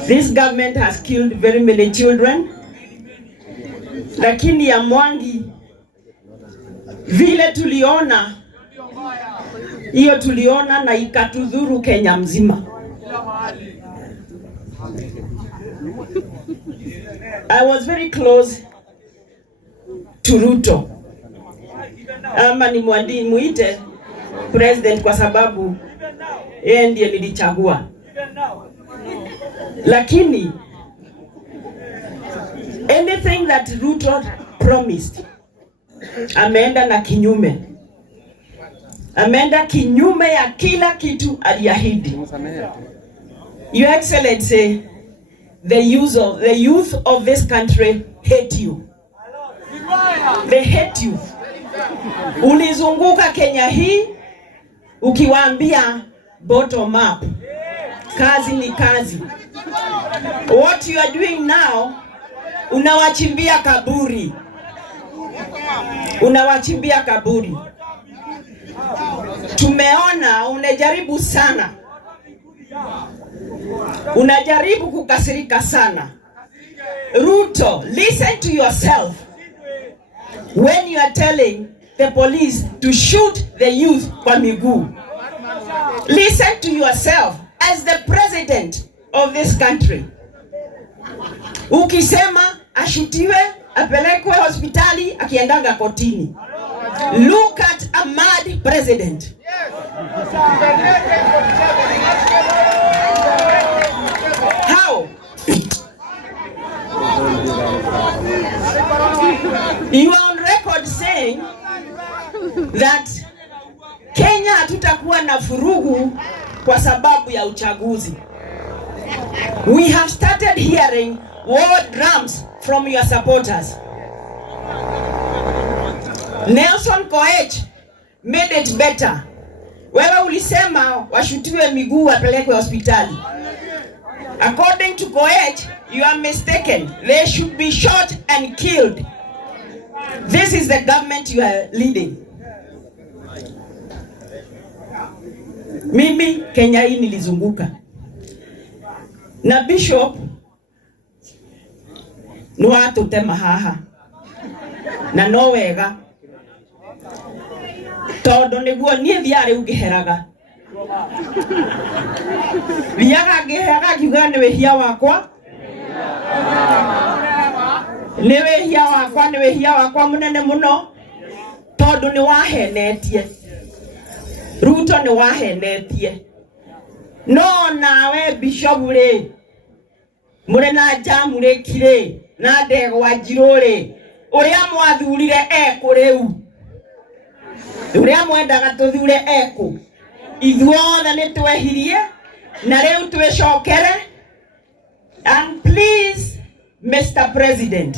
This government has killed very many children, lakini ya Mwangi vile tuliona na ikatudhuru Kenya mzima. I was very close to Ruto. Ama ni muite president kwa sababu yeye ndiye nilichagua. Lakini Anything that Ruto promised, ameenda na kinyume. Ameenda kinyume ya kila kitu aliahidi. Your Excellency, the youth of this country hate you. They hate you. Ulizunguka Kenya hii ukiwaambia bottom up. Kazi ni kazi. What you are doing now, unawachimbia kaburi. Unawachimbia kaburi. Tumeona unajaribu sana. Unajaribu kukasirika sana. Ruto, listen to yourself. When you are telling the police to shoot the youth kwa miguu. Listen to yourself as the president of this country. Ukisema ashutiwe, apelekwe hospitali, akiendanga kotini. Look at a mad president. How? You are on record saying that Kenya hatutakuwa na furugu kwa sababu ya uchaguzi. We have started hearing war drums from your supporters. Nelson Koech made it better. Wewe ulisema washutiwe miguu wapelekwe hospitali. According to Koech, you are mistaken. They should be shot and killed. This is the government you are leading. Mimi Kenya hii nilizunguka. Na Bishop no atutema haha. Na no wega. Todo niguo nie thiare ungiheraga. Thiaga ngiheraga kiuga ni wehia wakwa. Ni wehia wakwa munene muno. Todo ni wahenetie. Ruto ni wahenetie. No nawe Bishop ri. Mure na jamu ri kire na ndegwa njiruri. Uria mwathurire ekuriu. Uria mwendaga tuthure eku. Ithuothe ni twehirie na riu twicokere. And please, Mr. President,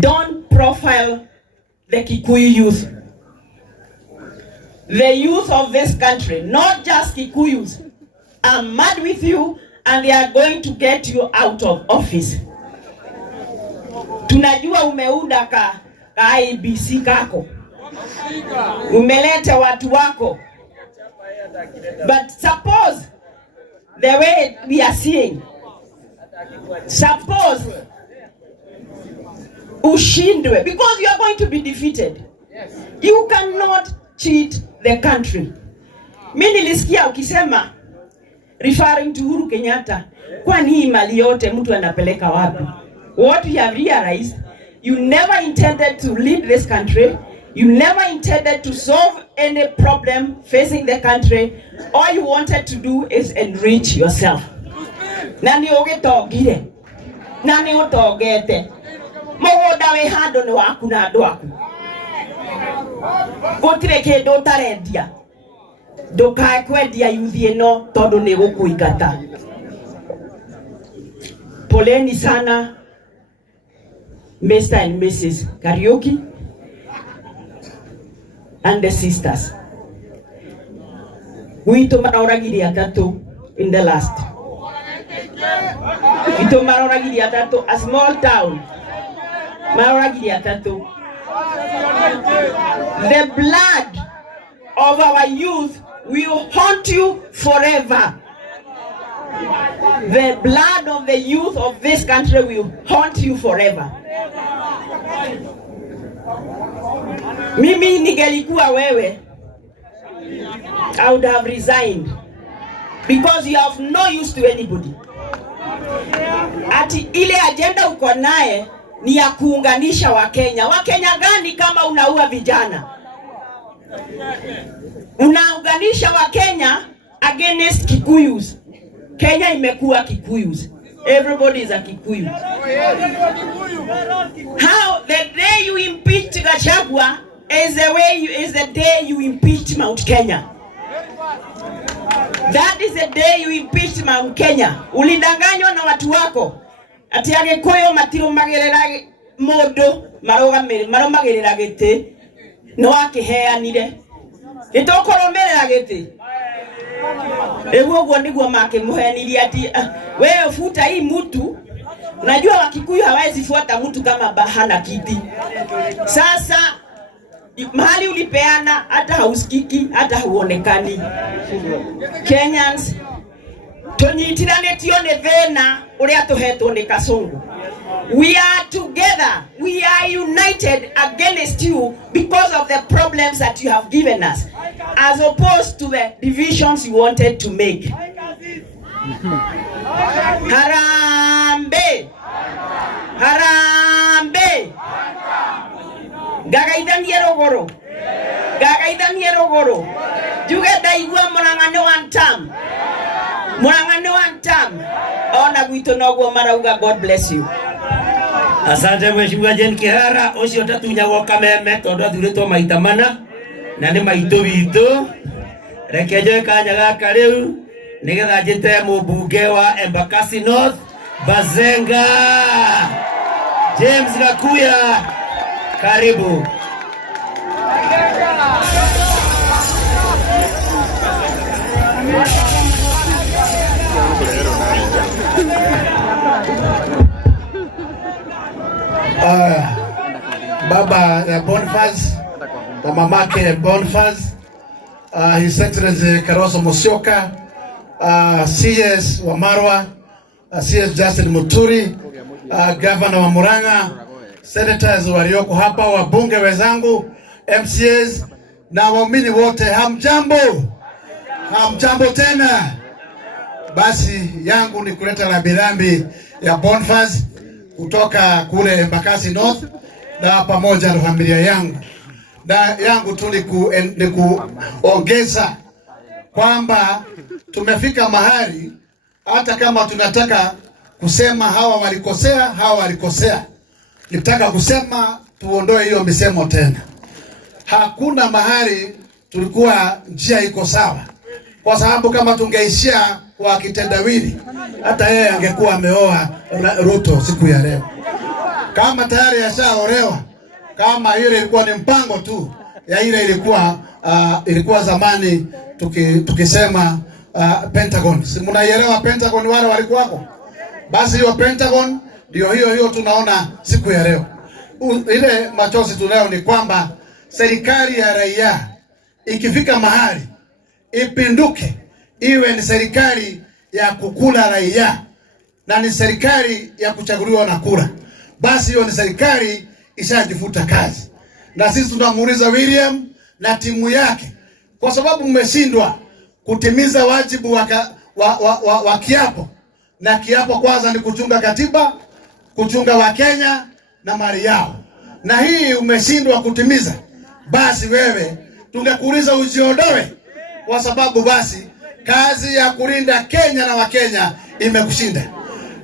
don't profile the Kikuyu youth. The youth of this country, not just Kikuyus, are mad with you and they are going to get you out of office. Tunajua umeunda ka IBC kako. Umeleta watu wako. But suppose the way we are seeing, suppose ushindwe, because you are going to be defeated. You cannot cheat the country. Mimi nilisikia ukisema referring to Uhuru Kenyatta, kwani hii mali yote mtu anapeleka wapi? What we have realized, you never intended to lead this country. You never intended to solve any problem facing the country. All you wanted to do is enrich yourself. Nani ogetogire? Nani otogete? Mogoda we hando ni waku na andu aku. Gutire kindu utarendia. Ndukae kwendia yuthi ino tondu ni gukuingata. Poleni sana Mr. and Mrs. Kariuki and the sisters. Wito marauragiri atatu in the last. Wito marauragiri atatu, a small town. Marauragiri atatu. The blood of our youth will haunt you forever. The blood of the youth of this country will haunt you forever. Mimi ningelikuwa wewe, I would have resigned because you have no use to anybody. Ati ile agenda uko naye ni ya kuunganisha Wakenya. Wakenya gani kama unaua vijana? Unaunganisha Wakenya against Kikuyus. Kenya imekuwa Kikuyus. Everybody is a Kikuyu. How the day you impeached Gachagua is the day you impeached Mount Kenya. That is the day you impeached Mount Kenya. Ulidanganywa na watu wako. Ati Agikuyu matiro magerera modo maromagerera gete no akiheanire. Itokoromerera gete. Ewo niguo makimuheanirie ati wewe futa hii mtu. Unajua Wakikuyu hawezi fuata mtu kama bahana kiti. Sasa mahali ulipeana hata hausikiki hata huonekani. Kenyans tonyitirane tione thena uria tuhetwo ni Kasongo. We are together. We are united against you because of the problems that you have given us, as opposed to the divisions you wanted to make. Harambe! Harambe! Gagaidhan yerogoro. Gagaidhan yerogoro. Jugeda igwa Murang'ane one time. Murang'ane one time. Ona gwito nogwo marauga, God bless you. Asante Mheshimiwa Jane Kihara, ucio tatunyagwo kameme tondu athuritwo maita mana na ni maitu witu. Reke njoe kanya gaka riu nigetha njite mũmbunge wa Embakasi North Bazenga James Gakuya, karibu. Baba Boniface na mamake Boniface, His Excellency Kalonzo Musyoka, CS Wamarwa, CS Justin Muturi, Governor wa Murang'a, Senators walioko hapa, wabunge wenzangu, MCAs na waumini wote, hamjambo? Hamjambo tena. Basi yangu ni kuleta rambirambi ya Boniface kutoka kule Embakasi North na pamoja na familia yangu. Na yangu tu ni kuongeza kwamba tumefika mahali hata kama tunataka kusema hawa walikosea. Nitaka kusema tuondoe hiyo misemo tena. Hakuna mahali tulikuwa njia iko sawa. Kwa sababu kama tungeishia kwa kitendawili, hata yeye angekuwa ameoa Ruto siku ya leo. Kama tayari ashaolewa, kama ile ilikuwa ni mpango tu ya ile ilikuwa zamani tukisema Pentagon. Si mnaielewa Pentagon wale walikuwako? Basi hiyo Pentagon ndio hiyo tunaona siku ya leo. Ile machozi tunao ni kwamba serikali ya raia ikifika mahali ipinduke, iwe ni serikali ya kukula raia na ni serikali ya kuchaguliwa na kura, basi hiyo ni serikali ishajifuta kazi. Na sisi tunamuuliza William na timu yake, kwa sababu mmeshindwa kutimiza wajibu wa kiapo. Na kiapo kwanza ni kuchunga katiba, kuchunga Wakenya na mali yao. Na hii umeshindwa kutimiza. Basi wewe tungekuuliza ujiondoe, kwa sababu basi kazi ya kulinda Kenya na Wakenya imekushinda.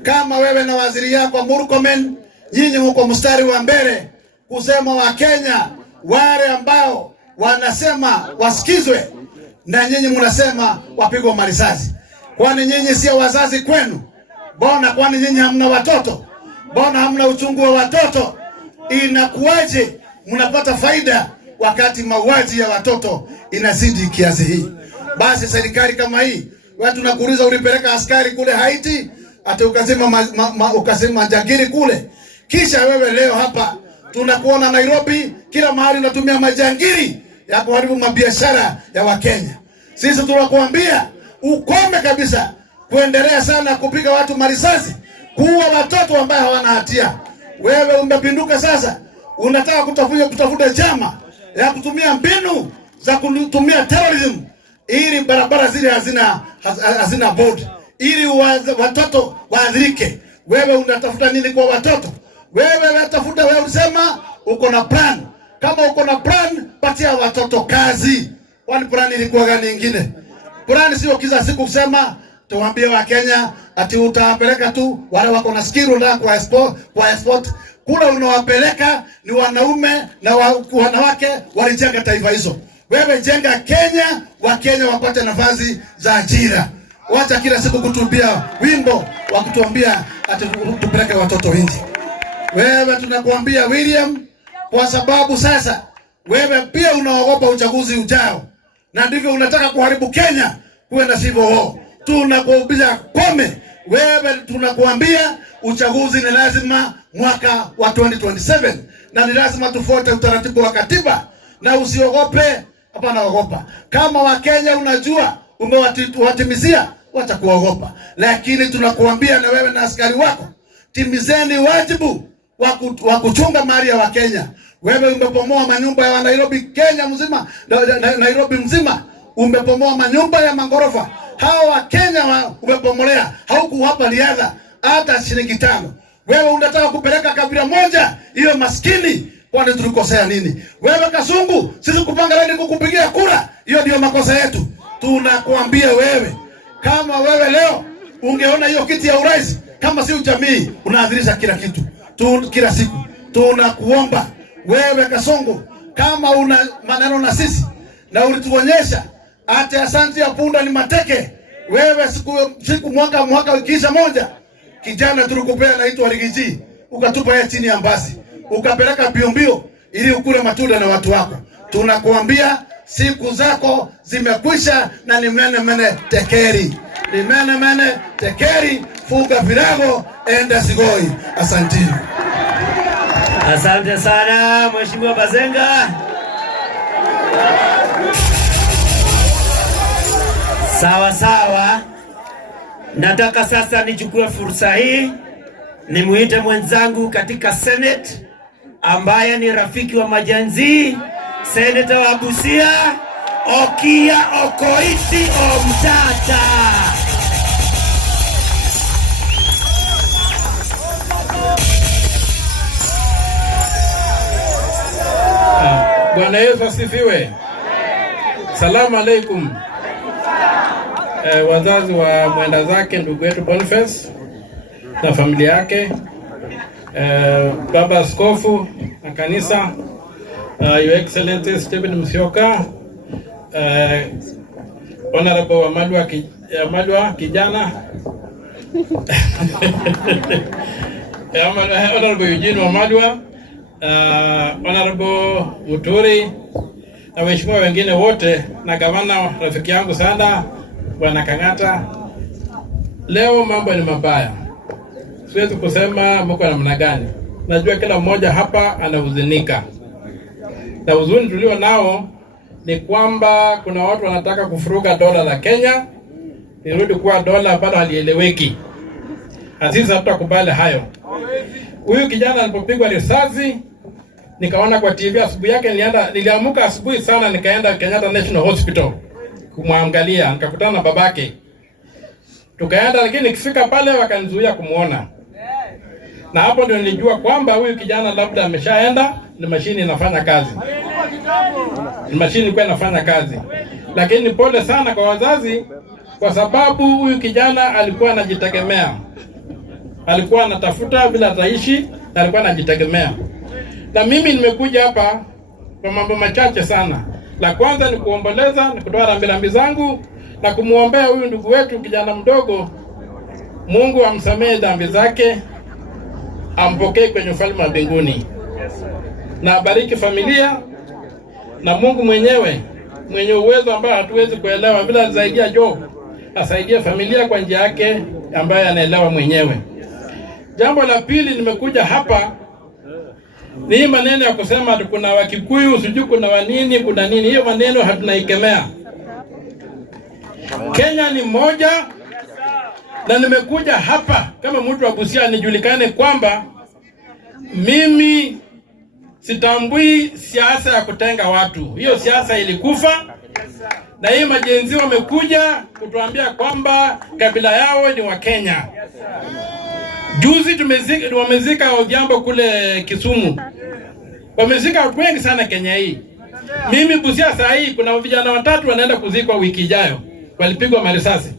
Kama wewe na waziri yako Murkomen, nyinyi mko mstari wa mbele kusema Wakenya wale ambao wanasema wasikizwe, na nyinyi mnasema wapigwe marisasi. Kwani nyinyi sio wazazi kwenu? Bona kwani nyinyi hamna watoto? Bona hamna uchungu wa watoto? Inakuwaje mnapata faida wakati mauaji ya watoto inazidi kiasi hii? Basi serikali kama hii, wewe tunakuuliza, ulipeleka askari kule Haiti, ati ukasema majangili kule. Kisha wewe leo hapa tunakuona Nairobi, kila mahali unatumia majangili ya kuharibu mabiashara ya Wakenya. Sisi tunakuambia ukome kabisa kuendelea sana kupiga watu marisasi, kuua watoto ambao hawana hatia. Wewe umepinduka sasa, unataka kutafuta chama ya kutumia mbinu za kutumia terrorism ili barabara zile hazina board, ili watoto waadhirike. Wewe unatafuta nini kwa watoto? Wewe unasema uko na plan. Kama uko na plan, patia watoto kazi. Kwani plan ilikuwa gani nyingine? Plan sio kila siku kusema tuambie Wakenya ati utawapeleka tu wale wako na skill na kwa export. Kula unawapeleka ni wanaume na wanawake walijenga taifa hizo. Wewe jenga Kenya, Wakenya wapate nafasi za ajira. Wacha kila siku kutubia wimbo wa kutuambia ati tupeleke watoto nje. Wewe tunakuambia William, kwa sababu sasa wewe pia unaogopa uchaguzi ujao. Na ndivyo unataka kuharibu Kenya kwenda sivyo ho. Tunakuambia kome. Wewe tunakuambia uchaguzi ni lazima mwaka wa 2027 na ni lazima tufuate utaratibu wa katiba na usiogope. Hapana ogopa. Kama Wakenya unajua umewatimizia, wacha kuogopa. Lakini tunakuambia na wewe na askari wako, timizeni wajibu wa kuchunga mali ya Wakenya. Wewe umepomoa manyumba ya Nairobi, Kenya mzima, Nairobi mzima, umepomoa manyumba ya mangorofa. Hawa Wakenya umepomolea, haukuwapa riadha hata shilingi 5. Wewe unataka kupeleka kabila moja hiyo maskini, kwani tulikosea nini? Wewe Kasungu, sisi kupanga laini kukupigia kura, hiyo ndio makosa yetu. Tunakuambia wewe, kama wewe leo ungeona hiyo kiti ya urais, kama si ujamii unaadhirisha kila kitu. Kila siku tunakuomba wewe Kasongo, kama una maneno na sisi na ulituonyesha ati asante ya punda ni mateke. Wewe siku mwaka ikisha moja, kijana tulikupea naitwa Rigiji, ukatupa yeye chini ya mbasi, ukapeleka mbio ili ukule matunda na watu wako. Tunakuambia siku zako zimekwisha na ni mene tekeri. Ni mene tekeri, fuga virago, enda Sigoi. Asante. Asante sana Mheshimiwa Bazenga. Sawa sawa. Nataka sasa nichukue fursa hii nimuite mwenzangu katika Senate ambaye ni rafiki wa majenzi, Senator wa Busia, Okia Okoiti Omtata. Bwana Yesu asifiwe. Salamu alaikum. Wazazi wa mwenda zake ndugu yetu Boniface na familia yake, baba askofu na kanisa, Your Excellency Stephen Musyoka, Honorable Wamalwa kijana, Honorable Eugene Wamalwa, Honorable Muturi na waheshimiwa wengine wote, na gavana rafiki yangu sana Bwana Kang'ata. Leo mambo ni mabaya. Siwezi kusema mko namna gani. Najua kila mmoja hapa anahuzunika. Na huzuni tulio nao ni kwamba kuna watu wanataka kufuruga dola la Kenya irudi kuwa dola bado halieleweki. Sisi hatutakubali hayo. Huyu kijana alipopigwa risasi, nikaona kwa TV asubuhi yake, niliamka asubuhi sana nikaenda Kenyatta National Hospital kumwangalia, nikakutana na babake. Tukaenda, lakini nikifika pale wakanizuia kumuona. Na hapo ndio nilijua kwamba huyu kijana labda ameshaenda, ni mashini inafanya kazi. Ni mashini ilikuwa inafanya kazi. Lakini pole sana kwa wazazi, kwa sababu huyu kijana alikuwa anajitegemea. Alikuwa anatafuta bila ataishi na alikuwa anajitegemea. Na mimi nimekuja hapa kwa mambo machache sana. La kwanza ni kuomboleza, ni kutoa rambirambi zangu na kumuombea huyu ndugu wetu kijana mdogo. Mungu amsamehe dhambi zake, ampokee kwenye ufalme wa mbinguni. Na abariki familia, na Mungu mwenyewe mwenye uwezo ambao hatuwezi kuelewa bila alisaidia Job, asaidie familia kwa njia yake ambaye anaelewa mwenyewe. Jambo la pili, nimekuja hapa ni maneno ya kusema kuna Wakikuyu, sijui kuna wanini, kuna nini. Hiyo maneno hatunaikemea. Kenya ni moja, na nimekuja hapa kama mtu wa Busia nijulikane kwamba mimi sitambui siasa ya kutenga watu. Hiyo siasa ilikufa, na hii majenzi wamekuja kutuambia kwamba kabila yao ni wa Kenya. Juzi wamezika Odhiambo kule Kisumu. Wamezika watu wengi sana Kenya hii. Mimi Busia saa hii kuna vijana 3 wanaenda kuzikwa wiki ijayo. Walipigwa marisasi.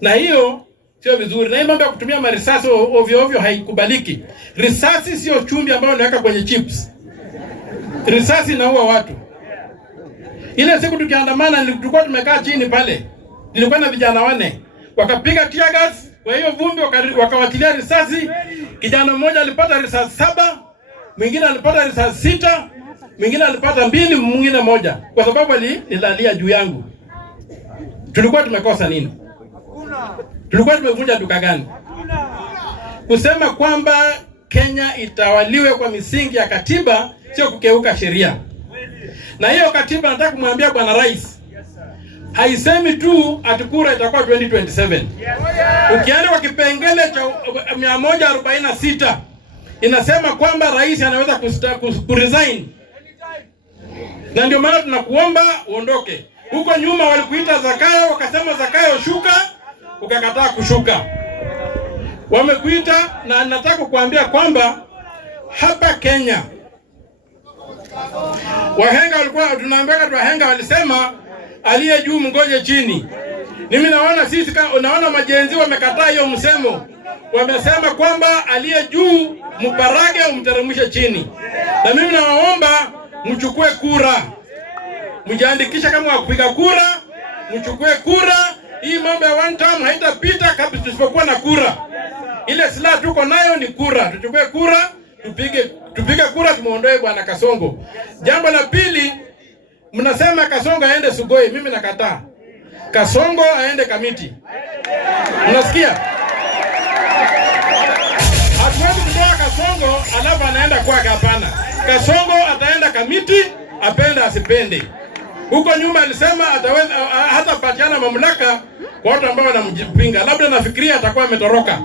Na hiyo sio vizuri. Na hii mambo ya kutumia marisasi ovyo ovyo haikubaliki. Risasi sio chumvi ambayo unaweka kwenye chips. Risasi inaua watu. Ile siku tukiandamana tulikuwa tumekaa chini pale. Nilikuwa na vijana 4. Wakapiga tear gas, kwa hiyo vumbi wakawatilia risasi. Kijana mmoja alipata risasi 7, mwingine alipata risasi 6, mwingine alipata 2, mwingine 1 kwa sababu alilalia juu yangu. Tulikuwa tumekosa nini? Tulikuwa tumevunja duka gani? Kusema kwamba Kenya itawaliwe kwa misingi ya katiba sio kukeuka sheria. Na hiyo katiba nataka kumwambia Bwana Rais, haisemi tu ati kura itakuwa 2027. Ukienda kwa kipengele cha 146 inasema kwamba rais anaweza kuresign. Na ndio maana tunakuomba uondoke. Huko nyuma walikuita Zakayo, wakasema Zakayo shuka, ukakataa kushuka. Wamekuita, na nataka kukuambia kwamba hapa Kenya wahenga walikuwa tunaambia wahenga walisema aliye juu mngoje chini. Mimi naona naona majenzi wamekataa hiyo msemo. Wamesema kwamba aliye juu mparage umteremshe chini. Na mimi nawaomba mchukue kura. Mjiandikisha kama kupiga kura, mchukue kura. Hii mambo ya one term haitapita kabla tusipokuwa na kura. Ile silaha tuko nayo ni kura. Tuchukue kura, tupige kura tumuondoe Bwana Kasongo. Jambo la pili, mnasema Kasongo aende Sugoi, mimi nakataa. Kasongo aende Kamiti. Unasikia? Hatuwezi kutoa Kasongo alafu anaenda kwake, hapana. Kasongo ataenda Kamiti, apenda asipende. Huko nyuma alisema ataweza hata patiana mamlaka kwa watu ambao wanampinga. Labda nafikiria atakuwa ametoroka.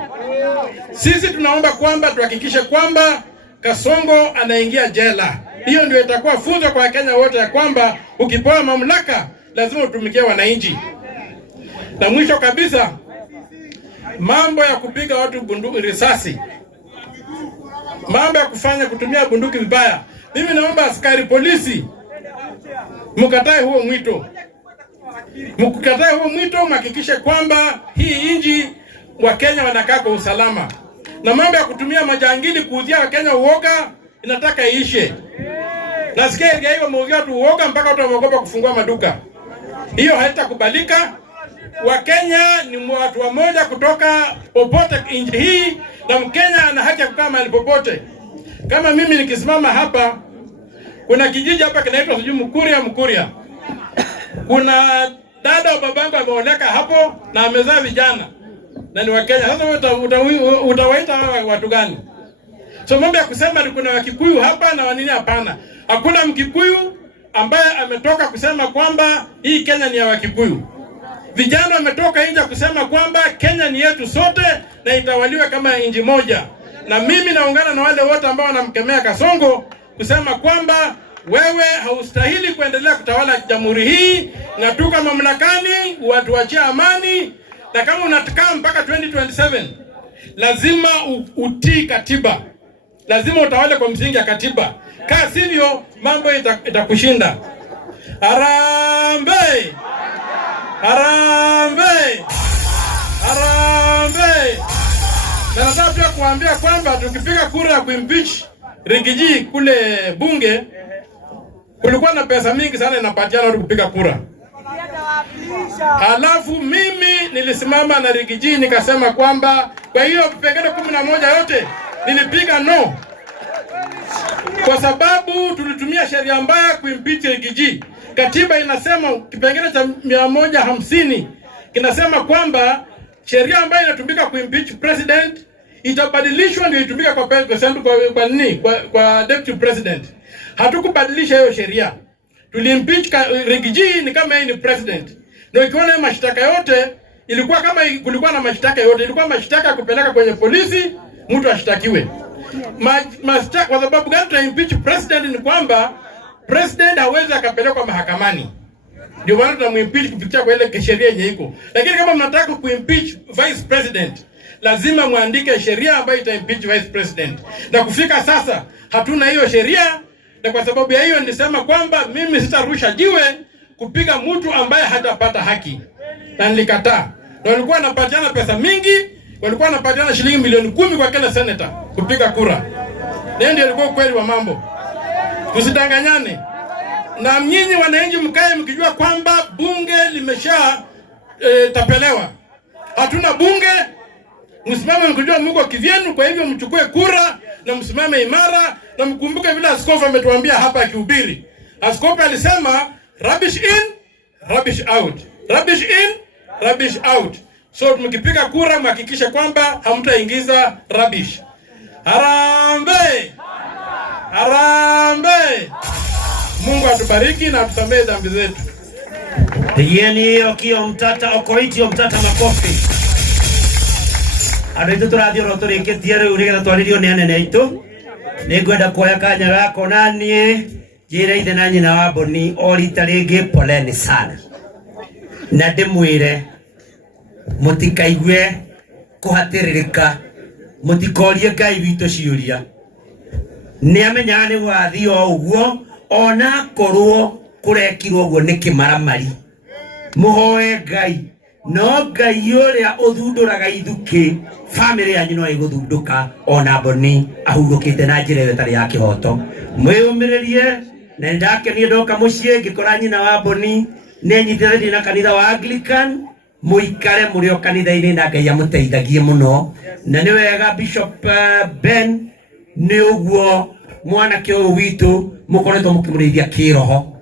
Sisi tunaomba kwamba tuhakikishe kwamba Kasongo anaingia jela. Hiyo ndio itakuwa funzo kwa Kenya wote ya kwamba ukipewa mamlaka lazima utumikie wananchi. Na mwisho kabisa, mambo ya kupiga watu bunduki risasi, mambo ya kutumia bunduki vibaya, mimi naomba askari polisi mkatae huo mwito. Mkatae huo mwito, mhakikishe kwamba hii nchi wa Kenya wanakaa kwa usalama. Na mambo ya kutumia majangili kuuzia Wakenya uoga inataka iishe. Nasikia area hiyo wameuzia watu uoga mpaka watu wameogopa kufungua maduka. Hiyo haitakubalika. Wakenya ni watu wamoja kutoka popote nchi hii, na Mkenya ana haki ya kukaa mahali popote. Kama mimi nikisimama hapa, kuna kijiji hapa kinaitwa sijui Mkuria. Kuna dada wa babangu ameoleka hapo na amezaa vijana na ni Wakenya. Sasa utawaita watu gani? So mambo ya kusema ni kuna Wakikuyu hapa na wanini, hapana. Hakuna Mkikuyu ambaye ametoka kusema kwamba hii Kenya ni ya Wakikuyu. Vijana wametoka nje kusema kwamba Kenya ni yetu sote na itawaliwe kama nchi moja. Na mimi naungana na wale wote ambao wanamkemea Kasongo kusema kwamba wewe haustahili kuendelea kutawala jamhuri hii, na tuko mamlakani, watu wachia amani. Na kama unataka mpaka 2027 lazima utii katiba. Lazima utawale kwa msingi ya katiba. Kama sivyo mambo itakushinda. Harambee! Harambee! Harambee! Na nataka pia kuambia kwamba tukipiga kura ya kuimpeach Rigiji kule bunge, kulikuwa na pesa mingi sana inapatiana watu kupiga kura. Alafu mimi nilisimama na Rigiji nikasema kwamba kwa hiyo vipengele 11 yote nilipiga no. Kwa sababu tulitumia sheria mbaya kuimpeach Rigiji. Katiba inasema kipengele cha 150 kinasema kwamba sheria ambayo inatumika kuimpeach president itabadilishwa ndio itumike kwa deputy president. Hatukubadilisha hiyo sheria. Tulimpeach Rigiji ni kama yeye ni president. Na ikiona mashtaka yote ilikuwa kama kulikuwa na mashtaka yote, ilikuwa mashtaka kupeleka kwenye polisi mtu ashtakiwe. Kwa sababu gani tuna impeach president? Ni kwamba president hawezi akapelekwa mahakamani. Ndio maana tunamimpeach kupitia kwa ile sheria yenye iko. Lakini kama mnataka kuimpeach vice president, lazima muandike sheria ambayo itaimpeach vice president. Na kufika sasa hatuna hiyo sheria, na kwa sababu ya hiyo nilisema kwamba mimi sitarusha jiwe kupiga mtu ambaye hatapata haki. Na nilikataa. Na walikuwa wanapatiana pesa mingi, walikuwa wanapatiana shilingi milioni 10 kwa kila senator kupiga kura. Ndio ilikuwa ukweli wa mambo. Tusidanganyane. Na nyinyi wananchi mkae mkijua kwamba bunge limesha tapelewa. Hatuna bunge. Msimame mkijua mko kivyenu, kwa hivyo mchukue kura na msimame imara na mkumbuke vile askofu ametuambia hapa akihubiri. Askofu alisema rubbish in, rubbish out. Rubbish in, rubbish out. So mkipiga kura mhakikishe kwamba hamtaingiza rubbish. Harambee! Harambee! Mungu atubariki na atusamehe dhambi zetu. Yeni okio mtata okoiti mtata makofi. Arito turathio rotoreketie riu nigetha twaririo ni anene aitu. Ningwenda kuoya kanya gako nanie njira ithe na nyina wa Boni orita ringi poleni sana. Na ndimwire mutikaigue kuhatiririka, mutikorie Ngai witu ciuria. Ni amenya ni gwathio uguo ona korwo kurekirwo uguo ni kimaramari. Muhoe Ngai, no Ngai uria uthunduraga ithuki family yanyu no iguthunduka ona Boni ahurukite na njira yetari ya kihoto. Mwiyumiririe na ndakenie ndoka mucie ngikora nyina wa Boni ne nyitithania na kanitha wa Anglican. Muikare murio kanitha-ini na Ngai amuteithagie muno. Na ni wega Bishop Ben ni uguo mwanake uyu witu mukoretwo mukimurithia kiroho.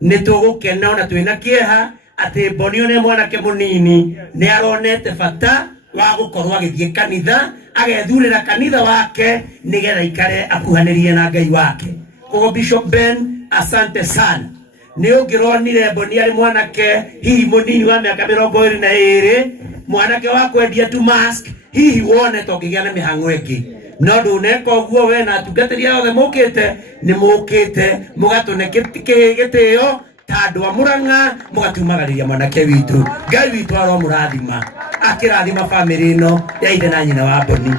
Ni tugukena ona twina kieha ati Boni one mwanake munini ni aronete bata wa gukorwo agithie kanitha agethurira kanitha wake nigetha ikare akuhanirie na Ngai wake. Kogo Bishop Ben, asante sana. Ni ungironire Boni ari mwanake hihi munini wa miaka 22 mwanake wa kwendia tu mask hihi wone tokigia na mihango ingi no nduneka uguo we na atungatĩri othe mukite ni mukite mugatune gitio tandu wa Murang'a mugatumagariria mwanake witu. Ngai witu aromurathima akirathima family ino ya ithe na nyina wa Boni.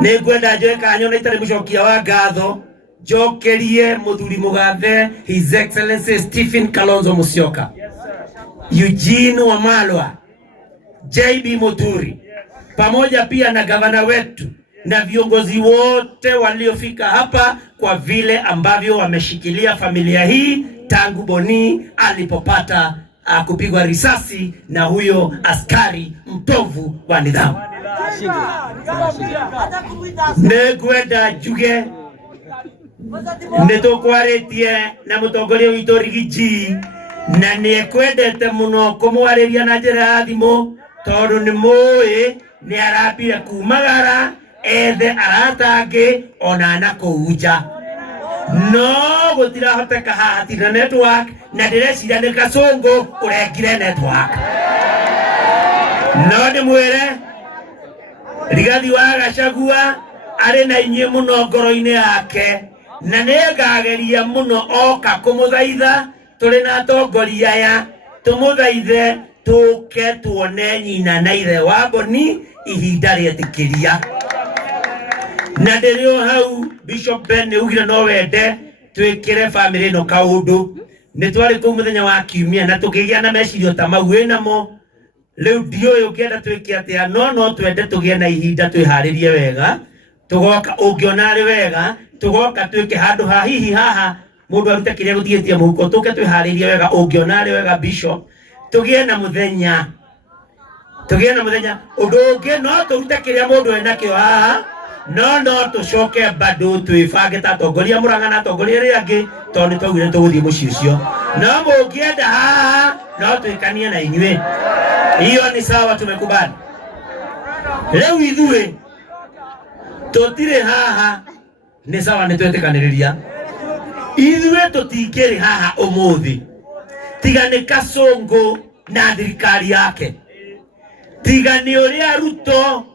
Ni ngwenda njoe kanyo na itari mucokia wa ngatho jokerie muthuri mugathe His Excellency Stephen Kalonzo Musyoka, Eugene Wamalwa, JB Muturi, pamoja pia na gavana wetu na viongozi wote waliofika hapa kwa vile ambavyo wameshikilia familia hii tangu Boni alipopata kupigwa risasi na huyo askari mtovu wa nidhamu. Negwenda juge nitokwaretie na mutongoria witu Rigiji na niekwendete muno kumwariria na njira ya thimu tondu ni mui ni arapire kumagara ethe aratangi ona na kuuja no gutirahoteka hatina network na ndireciria ni Kasongo urengire network no ndi mwire Rigathi wa Gachagua ari na inyi muno ngoro-ini yake na negageria muno oka kumuthaitha turi na atongoria aya tumuthaithe tuke tuone nyina na ithe wa Boni ihinda rietikiria. Na ndirio hau Bishop Ben ni ugire no wende twikire family no kaundu ni twari ku muthenya wa kiumia na tukigia na mecirio ta mau winamo riu dio ukienda twiki atia no twende tugie na ihinda twiharirie wega tugoka ungiona ri wega tugoka twike handu ha hihi haha mundu arute kiria guthietie muhuko tuke twiharirie wega ungiona ri wega Bishop tugie na muthenya undu ungi no turute kiria mundu ena kio haha no tucoke bado twibange ta tongoria Murang'a na tongoria ri angi tondu twagire tuguthie muci ucio no mungienda haha no twikanie na inywe hiyo ni sawa, tumekubali. Leo ithuĩ tutire haha ni sawa, ni twetikaniriria ithuĩ tutingiri haha umuthi tiga ni Kasongo na thirikari yake, tiga ni uria Ruto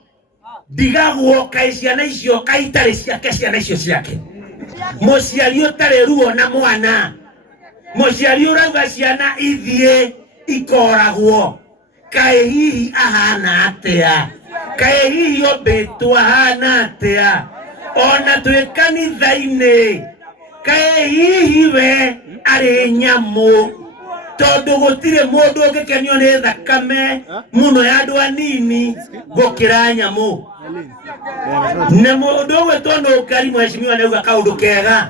digagwo kaiciana icio kaitare ciake ciana icio ciake muciari utare ruo na mwana muciari urauga ciana ithie ikoragwo kae hihi ahana atia kae hihi obetu ahana atia ona twi kanitha-ini kae hihi we ari nyamu tondu gutire mundu ungikenio ni thakame muno ya andu anini gukira nyamu ne mundu wetwo no kari mheshimiwa neuga kaundu kega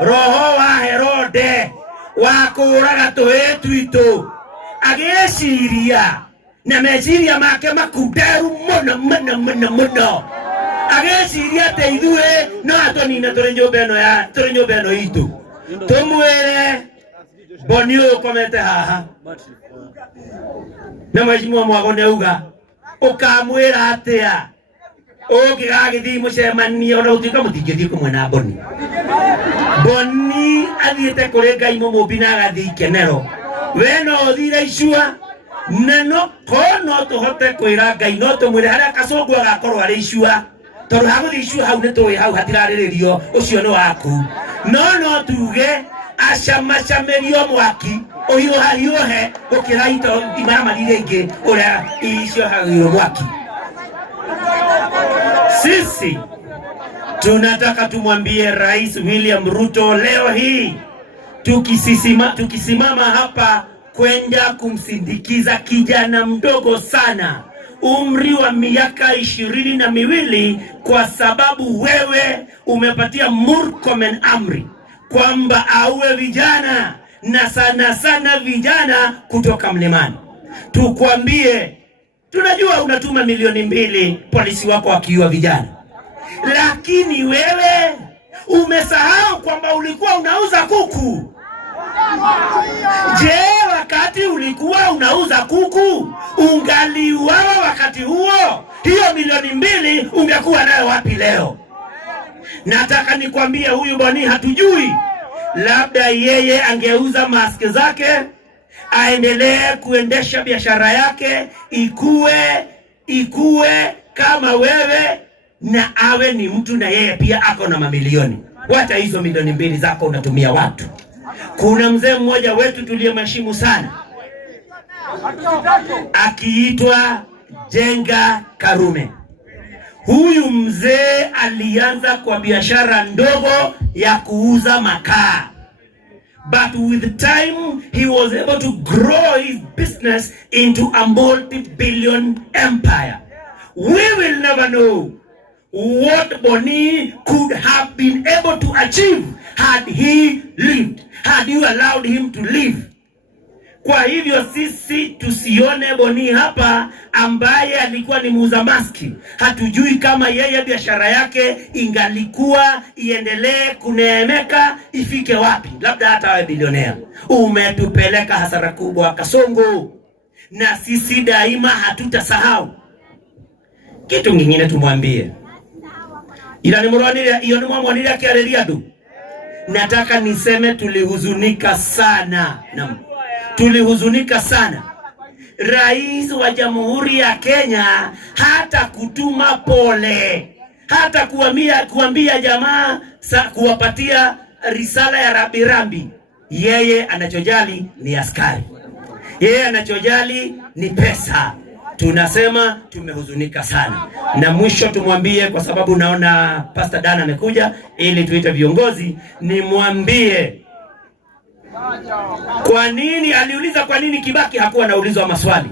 roho wa Herode wa kuraga twitu itu ageciria na meciria make makunderu muno ageciria te ithue no atonina turi nyumba ino itu tumwire Boni ukomete haha na mheshimiwa Mwago neuga ukamwira atia ugigagithii mucemanio na utika mutingithii kumwe na Boni athiite kuri Ngai mumumbi na agathii kenero we no thire icua na no kono tuhote kwira Ngai no tumwire haria Kasongo agakorwo ari icua tondu haguthii icua hau nitui hau hatirariririo ucio ni waku no tuge acamacamerio mwaki hiuhe gukira ito imaramarire ingi uria icio hagio mwaki. Sisi tunataka tumwambie Rais William Ruto leo hii tukisimama hapa kwenda kumsindikiza kijana mdogo sana, umri wa miaka 22, kwa sababu wewe umepatia Murkomen amri kwamba auwe vijana na sana vijana kutoka mlimani. Tukwambie, tunajua unatuma milioni 2 polisi wako wakiua vijana, lakini wewe umesahau kwamba ulikuwa unauza kuku. Je, wakati ulikuwa unauza kuku ungaliuawa wakati huo, hiyo milioni 2 ungekuwa nayo wapi leo? Nataka nikwambie huyu Boni hatujui, labda yeye angeuza maski zake aendelee kuendesha biashara yake ikue kama wewe, na awe ni mtu na yeye pia ako na mamilioni. Wacha hizo milioni 2 zako unatumia watu. Kuna mzee mmoja wetu tuliyemheshimu sana akiitwa Jenga Karume. Huyu mzee alianza kwa biashara ndogo ya kuuza makaa, but with time he was able to grow his business into a multi-billion empire. We will never know what Boni could have been able to achieve had he lived, had you allowed him to live. Kwa hivyo sisi tusione Boni hapa ambaye alikuwa ni muuza maski. Hatujui kama yeye biashara yake ingalikuwa iendelee kuneemeka ifike wapi, labda hata awe bilionea. Umetupeleka hasara kubwa Kasongo, na sisi daima hatutasahau. Kitu kingine tumwambie, ila nimurwanire iyo nimwamwanire akiareria ndu, nataka niseme tulihuzunika sana tulihuzunika sana. Rais wa Jamhuri ya Kenya hata kutuma pole, hata kuambia jamaa kuwapatia risala ya rambirambi. Yeye anachojali ni askari, yeye anachojali ni pesa. Tunasema tumehuzunika sana. Na mwisho tumwambie, kwa sababu naona Pastor Dan amekuja ili tuite viongozi, nimwambie kwa nini aliuliza kwa nini Kibaki hakuwa anaulizwa maswali.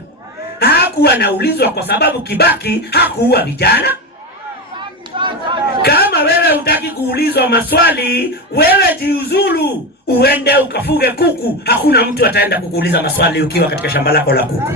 Hakuwa anaulizwa kwa sababu Kibaki hakuua vijana. Kama wewe hutaki kuulizwa maswali, wewe jiuzulu uende ukafuge kuku. Hakuna mtu ataenda kukuuliza maswali ukiwa katika shamba lako la kuku.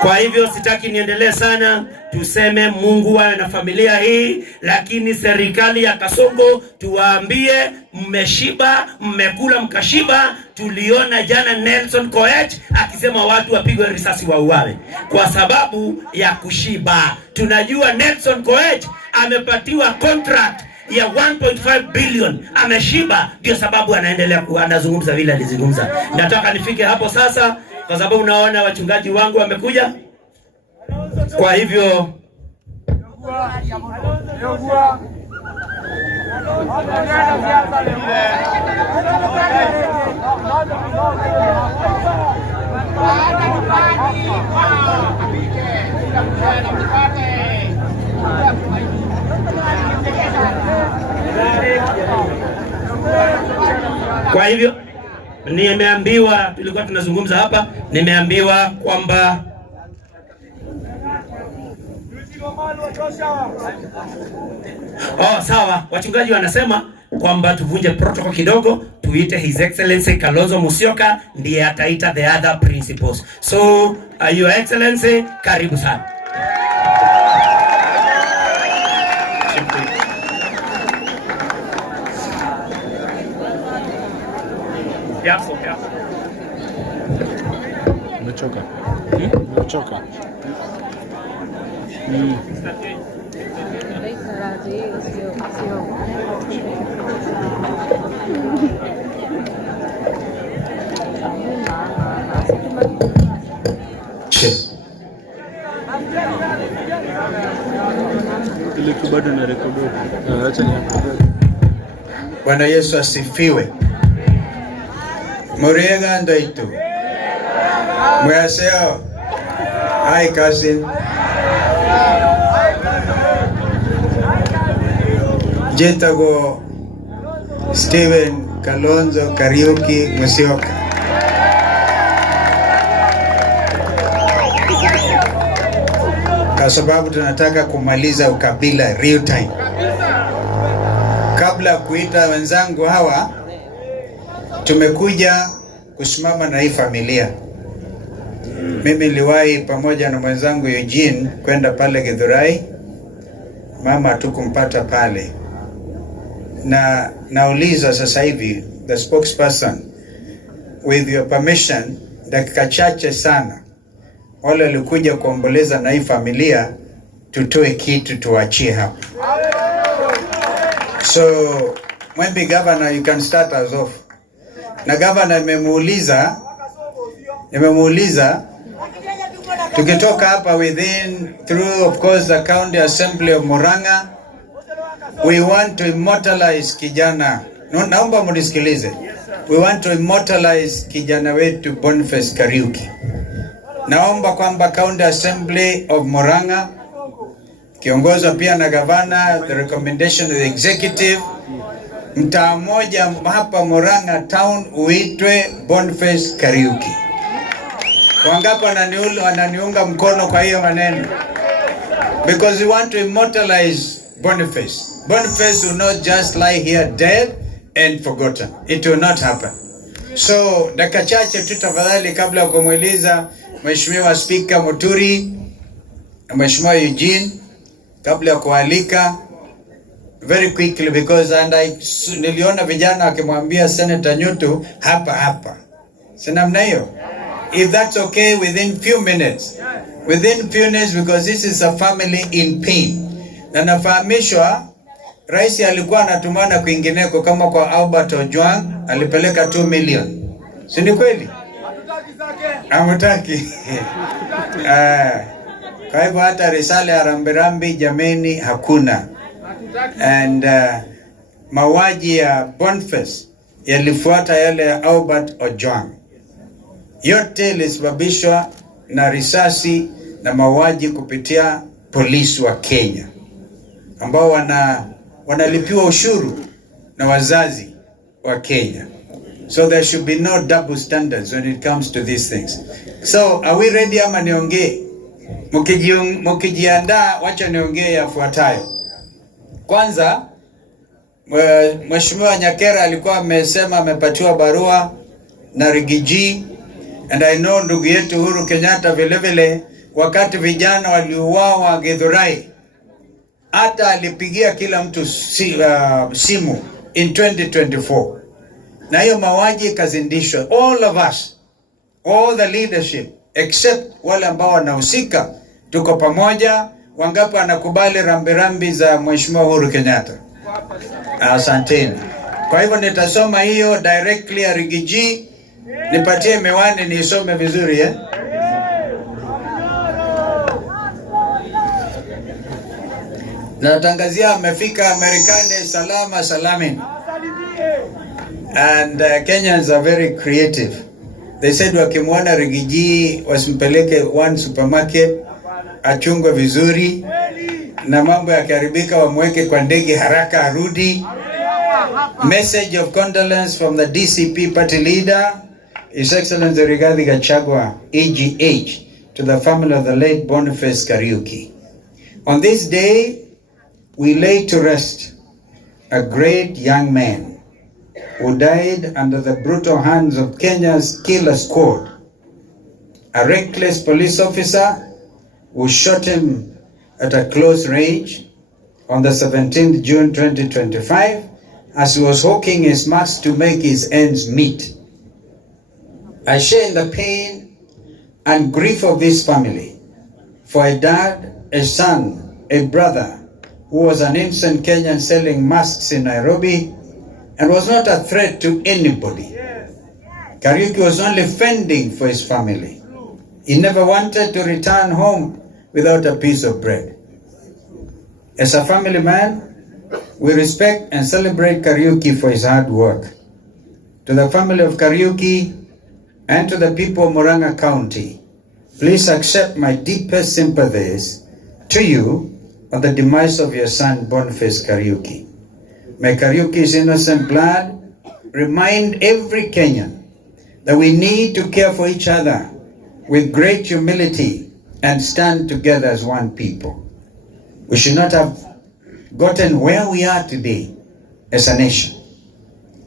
Kwa hivyo sitaki niendelee sana. Tuseme Mungu awe na familia hii, lakini serikali ya Kasongo tuwaambie mmeshiba, mmekula mkashiba. Tuliona jana Nelson Koech akisema watu wapigwe risasi wauawe kwa sababu ya kushiba. Tunajua Nelson Koech amepatiwa contract ya 1.5 billion, ameshiba, ndio sababu anaendelea anazungumza vile alizungumza. Nataka nifike hapo sasa kwa sababu naona wachungaji wangu wamekuja. Kwa hivyo Nimeambiwa, tulikuwa tunazungumza hapa, nimeambiwa kwamba sawa, wachungaji wanasema kwamba tuvunje protocol kidogo, tuite His Excellency Kalonzo Musyoka ndiye ataita the other principals. So, Your Excellency, karibu sana. Umechoka? Umechoka? Bwana Yesu asifiwe. Muriega ndaitu. Mwaseo. Hi cousin. Jetago Steven Kalonzo Kariuki Musyoka. Kwa sababu tunataka kumaliza ukabila real time. Kabla kuita wenzangu hawa, tumekuja kusimama na hii familia. Mimi niliwahi pamoja na mwenzangu Eugene kwenda pale Githurai. Mama tukumpata pale. Na nauliza sasa hivi the spokesperson, with your permission, dakika chache sana wale walikuja kuomboleza na hii familia, tutoe kitu tuachie hapa. So Mwembi Governor, you can start us off. Na Governor nimemuuliza tukitoka hapa within through of course the County Assembly of Murang'a, we want to immortalize kijana. Naomba mnisikilize. We want to immortalize kijana wetu Boniface Kariuki. Naomba kwamba County Assembly of Murang'a kiongozwa pia na Governor, the recommendation of the executive, mtaa mmoja hapa Murang'a town uitwe Boniface Kariuki. Wangapi wananiunga mkono kwa hiyo maneno? Because we want to immortalize Boniface. Boniface will not just lie here dead and forgotten. It will not happen. So, dakika chache tu tafadhali kabla kumweleza Mheshimiwa Speaker Muturi na Mheshimiwa Eugene, kabla kualika very quickly because niliona vijana wakimwambia Senator Nyutu hapa. Sina mna hiyo? If that's okay, within few minutes because this is a family in pain. Na nafahamishwa Rais alikuwa anatumana kwingineko kama kwa Albert Ojwang alipeleka 2 million. Si ni kweli? Hamtaki. Kwa hivyo hata risale ya rambirambi jameni hakuna. And mauaji ya Boniface yalifuata yale ya Albert Ojwang. Yote ilisababishwa na risasi na mauaji kupitia polisi wa Kenya ambao wanalipiwa ushuru na wazazi wa Kenya. So there should be no double standards when it comes to these things. So are we ready ama niongee? Mkijiandaa wacha niongee yafuatayo. Kwanza Mheshimiwa Nyakera alikuwa amesema amepatiwa barua na Rigiji, and I know ndugu yetu Uhuru Kenyatta vile wakati vijana waliuawa Githurai hata alipigia kila mtu simu in 2024. Na hiyo mauaji kazindishwa. All of us, all the leadership except wale ambao wanahusika tuko pamoja. Wangapi wanakubali rambirambi za Mheshimiwa Uhuru Kenyatta? Asanteni. Kwa hivyo nitasoma hiyo directly ya Rigiji. Nipatie miwani nisome vizuri Natangazia amefika Marekani salama salamin. And Kenyans are very creative. They said wakimwona Rigiji wasimpeleke one supermarket, achungwe vizuri na mambo yakiharibika wamweke kwa ndege haraka arudi. Message of condolence from the DCP party leader, His Excellency Rigathi Gachagua, AGH, to the family of the late Boniface Kariuki. On this day, we lay to rest a great young man who died under the brutal hands of Kenya's killer squad, a reckless police officer who shot him at a close range on the 17th June 2025 as he was hawking his mask to make his ends meet. I share in the pain and grief of this family, for a dad, a son, a brother who was an innocent Kenyan selling masks in Nairobi and was not a threat to anybody. Kariuki was only fending for his family. He never wanted to return home without a piece of bread. As a family man, we respect and celebrate Kariuki for his hard work. To the family of Kariuki and to the people of Murang'a County, please accept my deepest sympathies to you on the demise of your son Boniface Kariuki. May Kariuki's innocent blood remind every Kenyan that we need to care for each other with great humility and stand together as one people. We should not have gotten where we are today as a nation.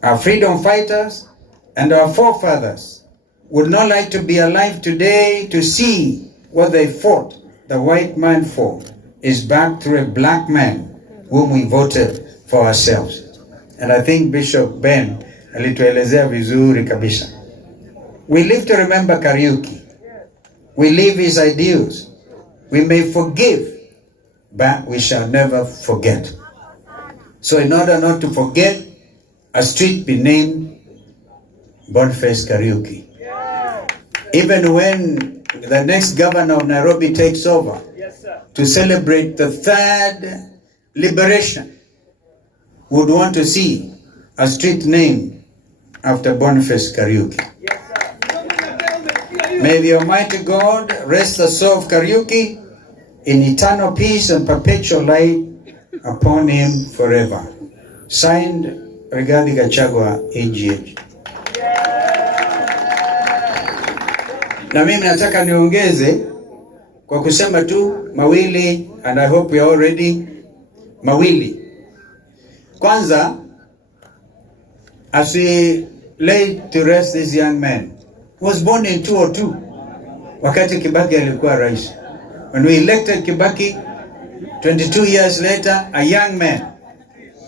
Our freedom fighters and our forefathers would not like to be alive today to see what they fought the white man for is back through a black man whom we voted for ourselves. And I think Bishop Ben alituelezea vizuri kabisa. We live to remember Kariuki. We live his ideals. We may forgive, but we shall never forget. So in order not to forget, a street be named Boniface Kariuki. Even when the next governor of Nairobi takes over to celebrate the third liberation, would want to see a street named after Boniface Kariuki. May the Almighty God rest the soul of Kariuki in eternal peace and perpetual light upon him forever. Signed, Rigathi Gachagua, AGH. Na mimi nataka niongeze kwa kusema tu mawili, and I hope we are all ready. Mawili. Kwanza, as we lay to rest this young man, who was born in 2002, wakati Kibaki alikuwa rais. When we elected Kibaki, 22 years later, a young man,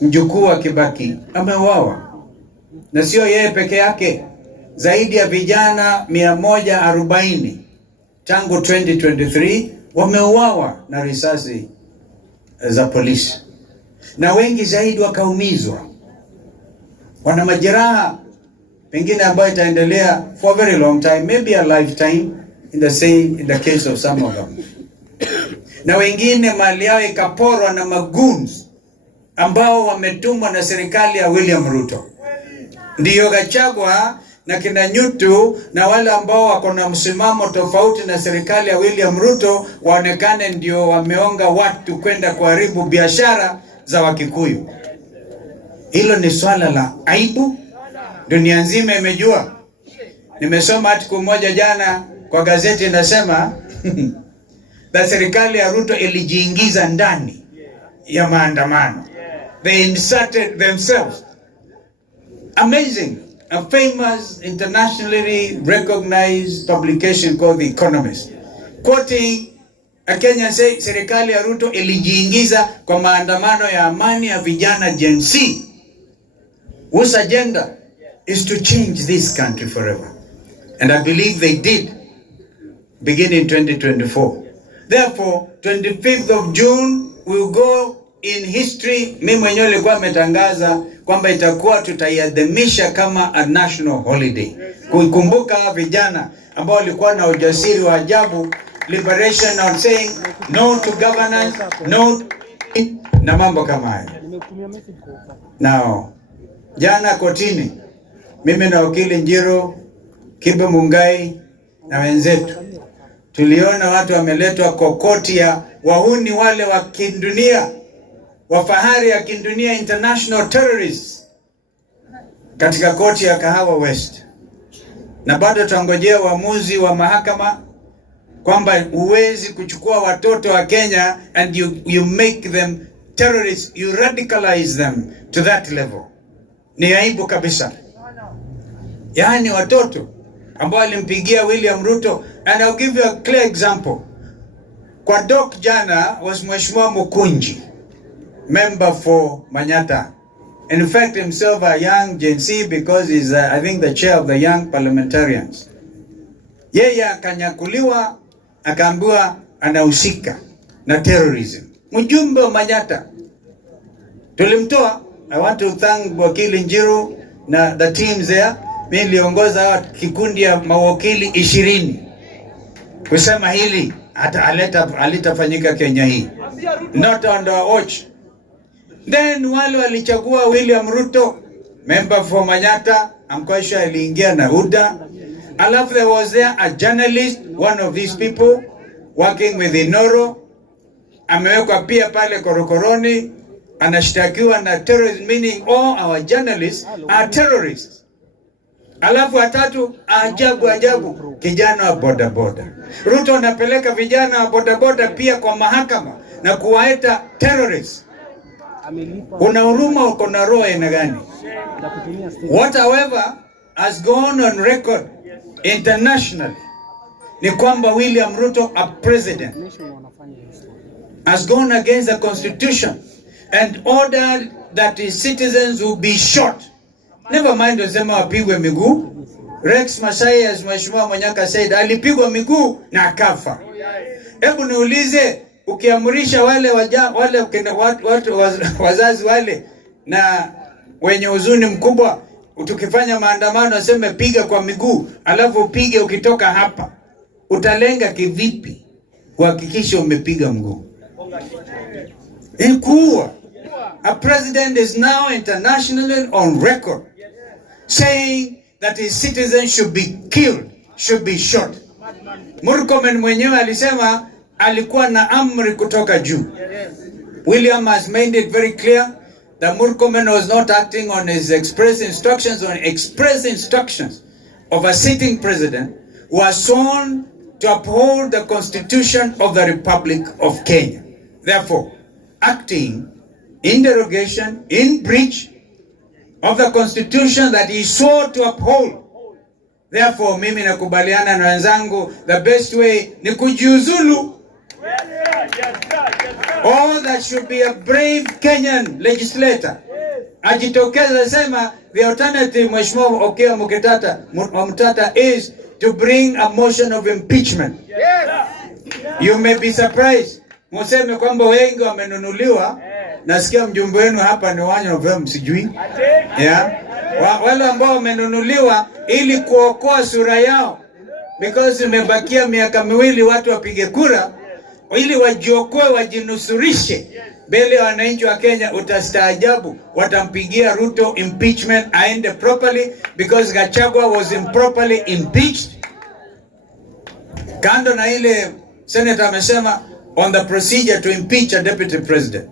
mjukuu wa Kibaki, ameuawa. Na sio yeye peke yake, zaidi ya vijana 140 tangu 2023 wameuawa na risasi za polisi. Na wengi zaidi wakaumizwa. Wana majeraha pengine ambayo itaendelea for a very long time, maybe a lifetime in the case of some of them. Na wengine mali yao ikaporwa na magoons ambao wametumwa na serikali ya William Ruto. Ndiyo Gachagua na kina Nyutu na wale ambao wako na msimamo tofauti na serikali ya William Ruto waonekane ndio wameonga watu kwenda kuharibu biashara za Wakikuyu. Hilo ni swala la aibu. Dunia nzima imejua. Nimesoma article moja jana kwa gazeti inasema na serikali ya Ruto ilijiingiza ndani ya maandamano. They inserted themselves. Amazing. A famous internationally recognized publication called The Economist, quoting a Kenyan say, serikali ya Ruto ilijiingiza kwa maandamano ya amani ya vijana Gen Z, whose agenda is to change this country forever. And I believe they did, beginning in 2024. Therefore, 25th of June will go in history. Mimi mwenyewe nilikuwa nimetangaza kwamba itakuwa tutaiadhimisha kama a national holiday, kukumbuka vijana ambao walikuwa na ujasiri wa ajabu, liberation on saying no to governance, no na mambo kama hayo. Now, jana kotini, mimi na wakili Njiro, Kibe Mungai na wenzetu, tuliona watu wameletwa kokoti ya wahuni wale wa kidunia, wa fahari ya kidunia, international terrorists, katika koti ya Kahawa West, na bado tutangojea uamuzi wa mahakama kwamba huwezi kuchukua watoto wa Kenya and you make them terrorists, you radicalize them to that level. Ni aibu kabisa. Yaani watoto ambao walimpigia William Ruto, and I'll give you a clear example. Kwa doc jana was Mheshimiwa Mukunji, member for Manyata. In fact, himself a young Gen Z because he's I think the chair of the young parliamentarians. Yeye akanyakuliwa, akaambiwa anahusika na terrorism. Mjumbe wa Manyata. Tulimtoa. I want to thank Wakili Njiru na the teams there. Mimi niliongoza kikundi ya mawakili 20 kusema hili alitafanyika Kenya hii. Not on the watch. Then wale walichagua William Ruto, member for Manyata, I'm quite sure aliingia na UDA. Alafu there was there a journalist, one of these people working with Inoro, amewekwa pia pale korokoroni, anashtakiwa na terrorism, meaning all our journalists are terrorists. Alafu watatu, ajabu, kijana wa bodaboda. Ruto anapeleka vijana wa bodaboda pia kwa mahakama na kuwaita terrorists. Una huruma, uko na roho aina gani? What however has gone on record internationally ni kwamba William Ruto, a president, has gone against the constitution and ordered that his citizens will be shot. Never mind wasema wapigwe miguu. Rex Masai, as Mheshimiwa Manyaka said, alipigwa miguu na akafa. Hebu niulize, ukiamurisha wale wazazi wale na wenye huzuni mkubwa, tukifanya maandamano aseme piga kwa miguu, alafu upige ukitoka hapa, utalenga kivipi kuhakikisha umepiga mguu? Kuua. A president is now internationally on record saying that his citizens should be killed, should be shot. Murkomen mwenyewe alisema alikuwa na amri kutoka juu. William has made it very clear that Murkomen was not acting on his express instructions, of a sitting president who was sworn to uphold the Constitution of the Republic of Kenya. Therefore, acting in derogation, in breach of the Constitution that he swore to uphold. Therefore, mimi nakubaliana na wenzangu, the best way ni kujiuzulu. All that should be a brave Kenyan legislator. Ajitokeza sema the alternative, Mheshimiwa Okiya Mutata, is to bring a motion of impeachment. You may be surprised. Museme kwamba wengi wamenunuliwa. Nasikia mjumbe wenu hapa ni wanyo msijui. Yeah. Wale ambao wamenunuliwa ili kuokoa sura yao. Because imebakia miaka miwili watu wapige kura ili wajiokoe, wajinusurishe mbele ya wananchi wa Kenya. Utastaajabu, watampigia Ruto impeachment aende properly because Gachagua was improperly impeached. Kando na ile senator amesema on the procedure to impeach a deputy president.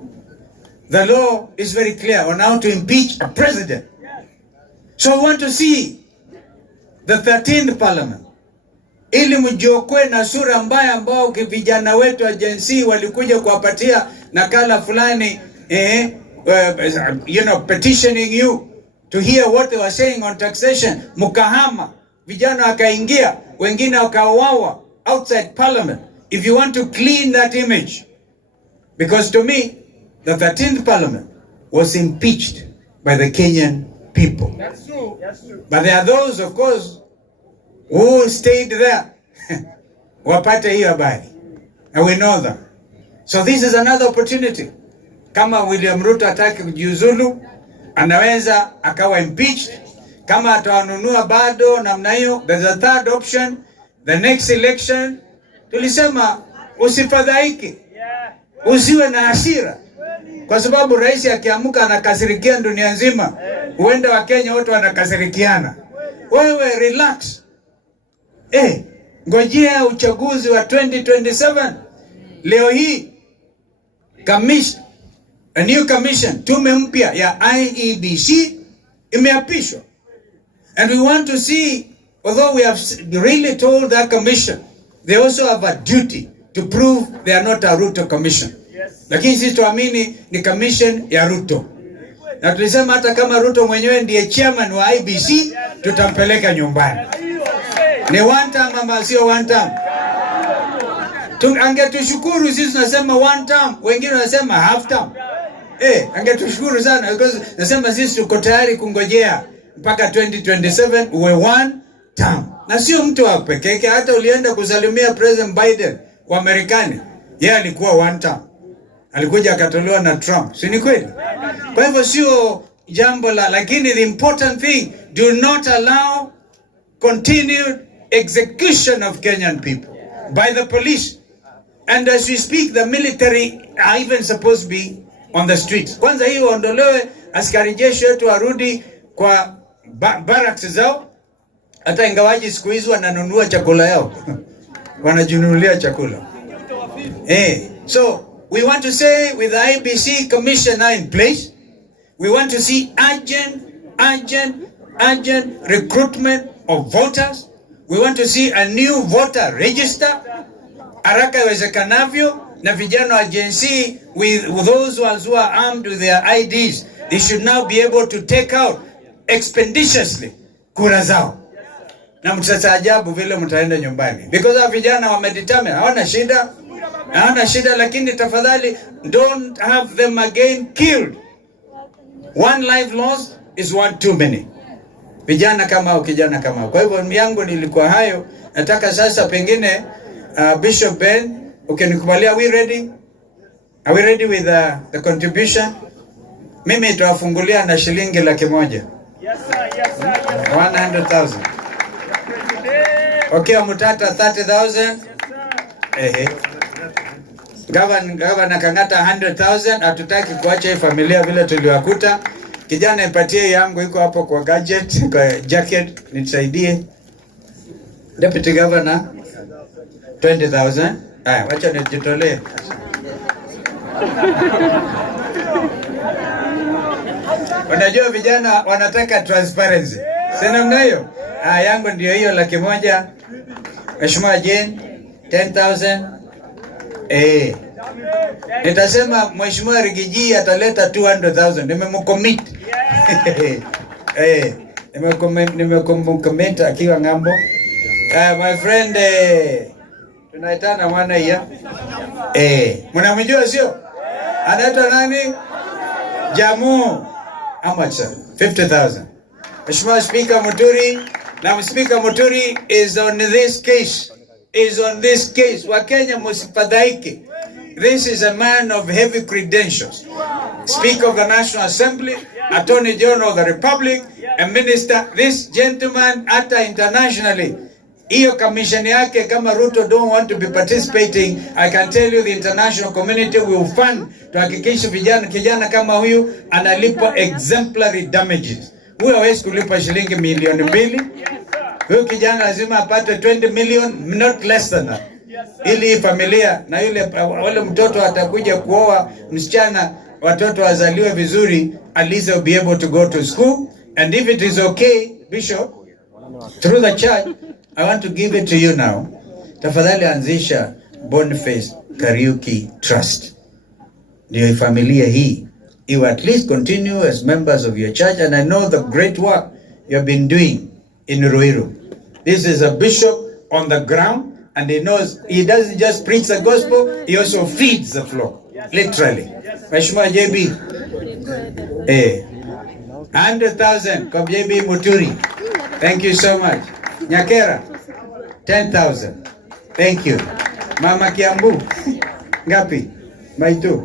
The law is very clear on how to impeach a president. So I want to see the 13th parliament ili mjiokoe na sura mbaya ambao vijana wetu wa Gen Z walikuja kuwapatia nakala fulani, petitioning you to hear what they were saying on taxation. Mukahama, vijana wakaingia, wengine wakauawa outside parliament. If you want to clean that image, because to me, the 13th parliament was impeached by the Kenyan people. That's true. But there are those, of course, who stayed there. Wapate hiyo habari. And we know them. So this is another opportunity. Kama William Ruto ataki kujiuzulu, anaweza akawa impeached. Kama atawanunua bado namna hiyo, there's a third option. The next election, tulisema usifadhaike. Usiwe na hasira. Kwa sababu rais akiamuka anakasirikia dunia nzima, huenda wa Kenya wote wanakasirikiana. Wewe relax. Ngojea uchaguzi wa 2027. Leo hii a new commission, tume mpya ya IEBC imeapishwa. And we want to see, although we have really told that commission, they also have a duty to prove they are not a Ruto commission. Lakini sisi tuamini ni commission ya Ruto. Na tulisema hata kama Ruto mwenyewe ndiye chairman wa IBC, tutampeleka nyumbani. Ni one term ama sio one term? Angetushukuru sisi tunasema one term, wengine wanasema half term. Angetushukuru sana because nasema sisi tuko tayari kungojea mpaka 2027 uwe one term. Na sio mtu wa pekee, hata ulienda kusalimia President Biden wa Marekani, yeye alikuwa one term. Alikuja akatolewa na Trump. Si ni kweli? Kwa hivyo sio jambo la, lakini the important thing, do not allow continued execution of Kenyan people by the police. And as we speak, the military are even supposed to be on the streets. Kwanza hii waondolewe, askari jeshi wetu warudi kwa barracks zao, hata ingawaji siku hizi wananunua chakula yao. Wanajinunulia chakula. So we want to say with the IBC commission now in place, we want to see urgent recruitment of voters. We want to see a new voter register haraka iwezekanavyo, na vijana wa Gen Z with those who are armed with their IDs, they should now be able to take out expeditiously kura zao. Na mtasaajabu vile mtaenda nyumbani because hao vijana wamedetermine, hawana shida, lakini tafadhali don't have them again killed. One life lost is one too many. Vijana kama kijana kama. Kwa hivyo yangu nilikuwa hayo. Nataka sasa pengine Bishop Ben, ukinikubalia, are we ready? Are we ready with the contribution? Mimi nitawafungulia na shilingi 100,000. Yes sir, yes sir. 100,000. Okay, Mutata 30,000. Gavana Kang'ata 100,000. Hatutaki kuacha hii familia vile tuliwakuta. Kijana nipatie yangu iko hapo kwa gadget, kwa jacket, nisaidie. Deputy Governor 20,000. Wacha nijitolee. Unajua vijana wanataka transparency. Sina mnayo? Yangu ndio hiyo 100,000. Mheshimiwa Jane 10,000. Nitasema Mheshimiwa Rigiji ataleta 200,000. Nimemcommit. Nimemcommit akiwa ngambo. My friend, tunaitana mwana ya. Mnamjua sio? Anaitwa nani? Jamu. How much sir? 50,000. Mheshimiwa Speaker Muturi, na Speaker Muturi is on this case. Wakenya msifadhaike. This is a man of heavy credentials. Speaker of the National Assembly, Attorney General of the Republic, a minister. This gentleman hata internationally, hiyo commission yake kama Ruto don't want to be participating, I can tell you the international community will fund to hakikisha kijana kama huyu analipa exemplary damages. Huyu hawezi kulipa shilingi milioni 2. Huyu kijana lazima apate 20 million, not less than that. Ili familia na wale mtoto atakuja kuoa msichana, watoto wazaliwe vizuri, at least they'll be able to go to school. And if it is okay, Bishop, through the church, I want to give it to you now. Tafadhali anzisha Boniface Kariuki Trust. Ndio familia hii, you at least continue as members of your church, and I know the great work you have been doing in Ruiru. This is a bishop on the ground, and he knows he doesn't just preach the gospel, he also feeds the flock, literally. Mheshimiwa JB, 100,000 kwa JB Muturi. Thank you so much. Nyakera 10,000. Thank you. Mama Kiambu ngapi? Maitu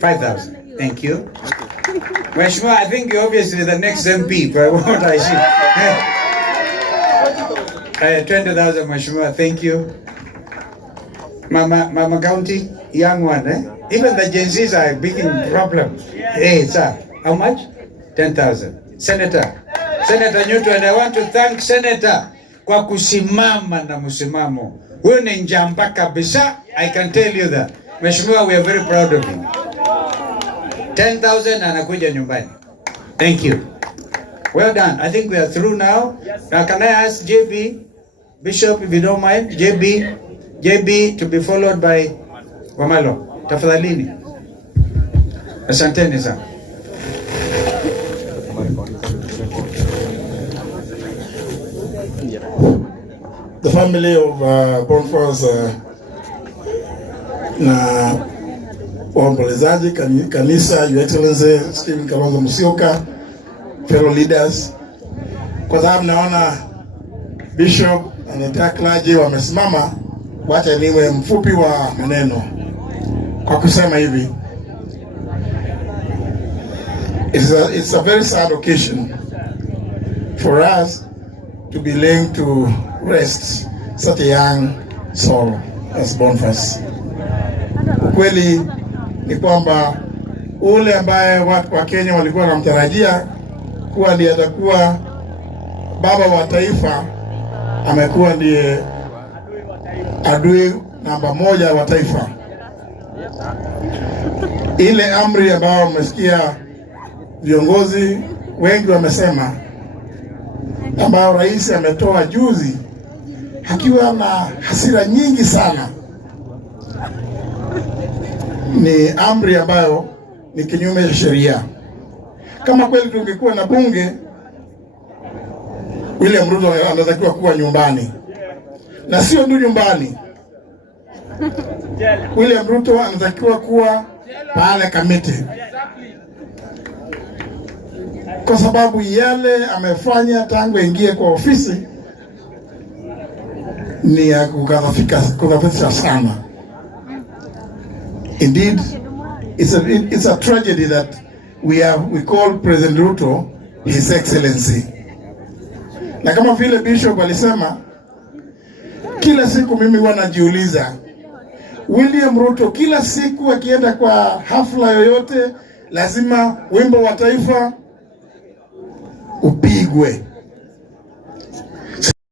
5,000. Thank you. Mheshimiwa, I think you're obviously the next MP for what I see. 20,000 Mheshimiwa, thank you. Mama County, young one, Even the Gen Zs are a big problem. Hey, sir, how much? 10,000. Senator Nyuto, and I want to thank Senator kwa kusimama na msimamo. Huyu ni njamba kabisa, I can tell you that. Mheshimiwa, we are very proud of you. 10,000 anakuja nyumbani. Thank you. Well done. I think we are through now. Now can I ask JB, Bishop, if you don't mind, JB to be followed by Wamalo. Tafadhalini. Asanteni sana. The family of Boniface na waombolezaji kanisa, Your Excellency Stephen Kalonzo Musyoka, fellow leaders, kwa sababu naona Bishop na clergy wamesimama, wacha niwe mfupi wa maneno kwa kusema hivi. It's a very sad occasion for us to be laying to rest such a young soul as Boniface. Kweli ni kwamba ule ambaye watu wa Kenya walikuwa wanamtarajia kuwa ndiye atakuwa baba wa taifa, amekuwa ndiye adui namba moja wa taifa. Ile amri ambayo mmesikia viongozi wengi wamesema, ambayo rais ametoa juzi akiwa na hasira nyingi sana, ni amri ambayo ni kinyume cha sheria. Kama kweli tungekuwa na bunge, William Ruto anatakiwa kuwa nyumbani, na sio tu nyumbani. William Ruto anatakiwa kuwa pale Kamiti, kwa sababu yale amefanya tangu ingie kwa ofisi ni ya kukadhafisha sana. Indeed, it's a tragedy that we call President Ruto His Excellency. Na kama vile Bishop alisema, kila siku mimi huwa najiuliza, William Ruto kila siku akienda kwa hafla yoyote lazima wimbo wa taifa upigwe.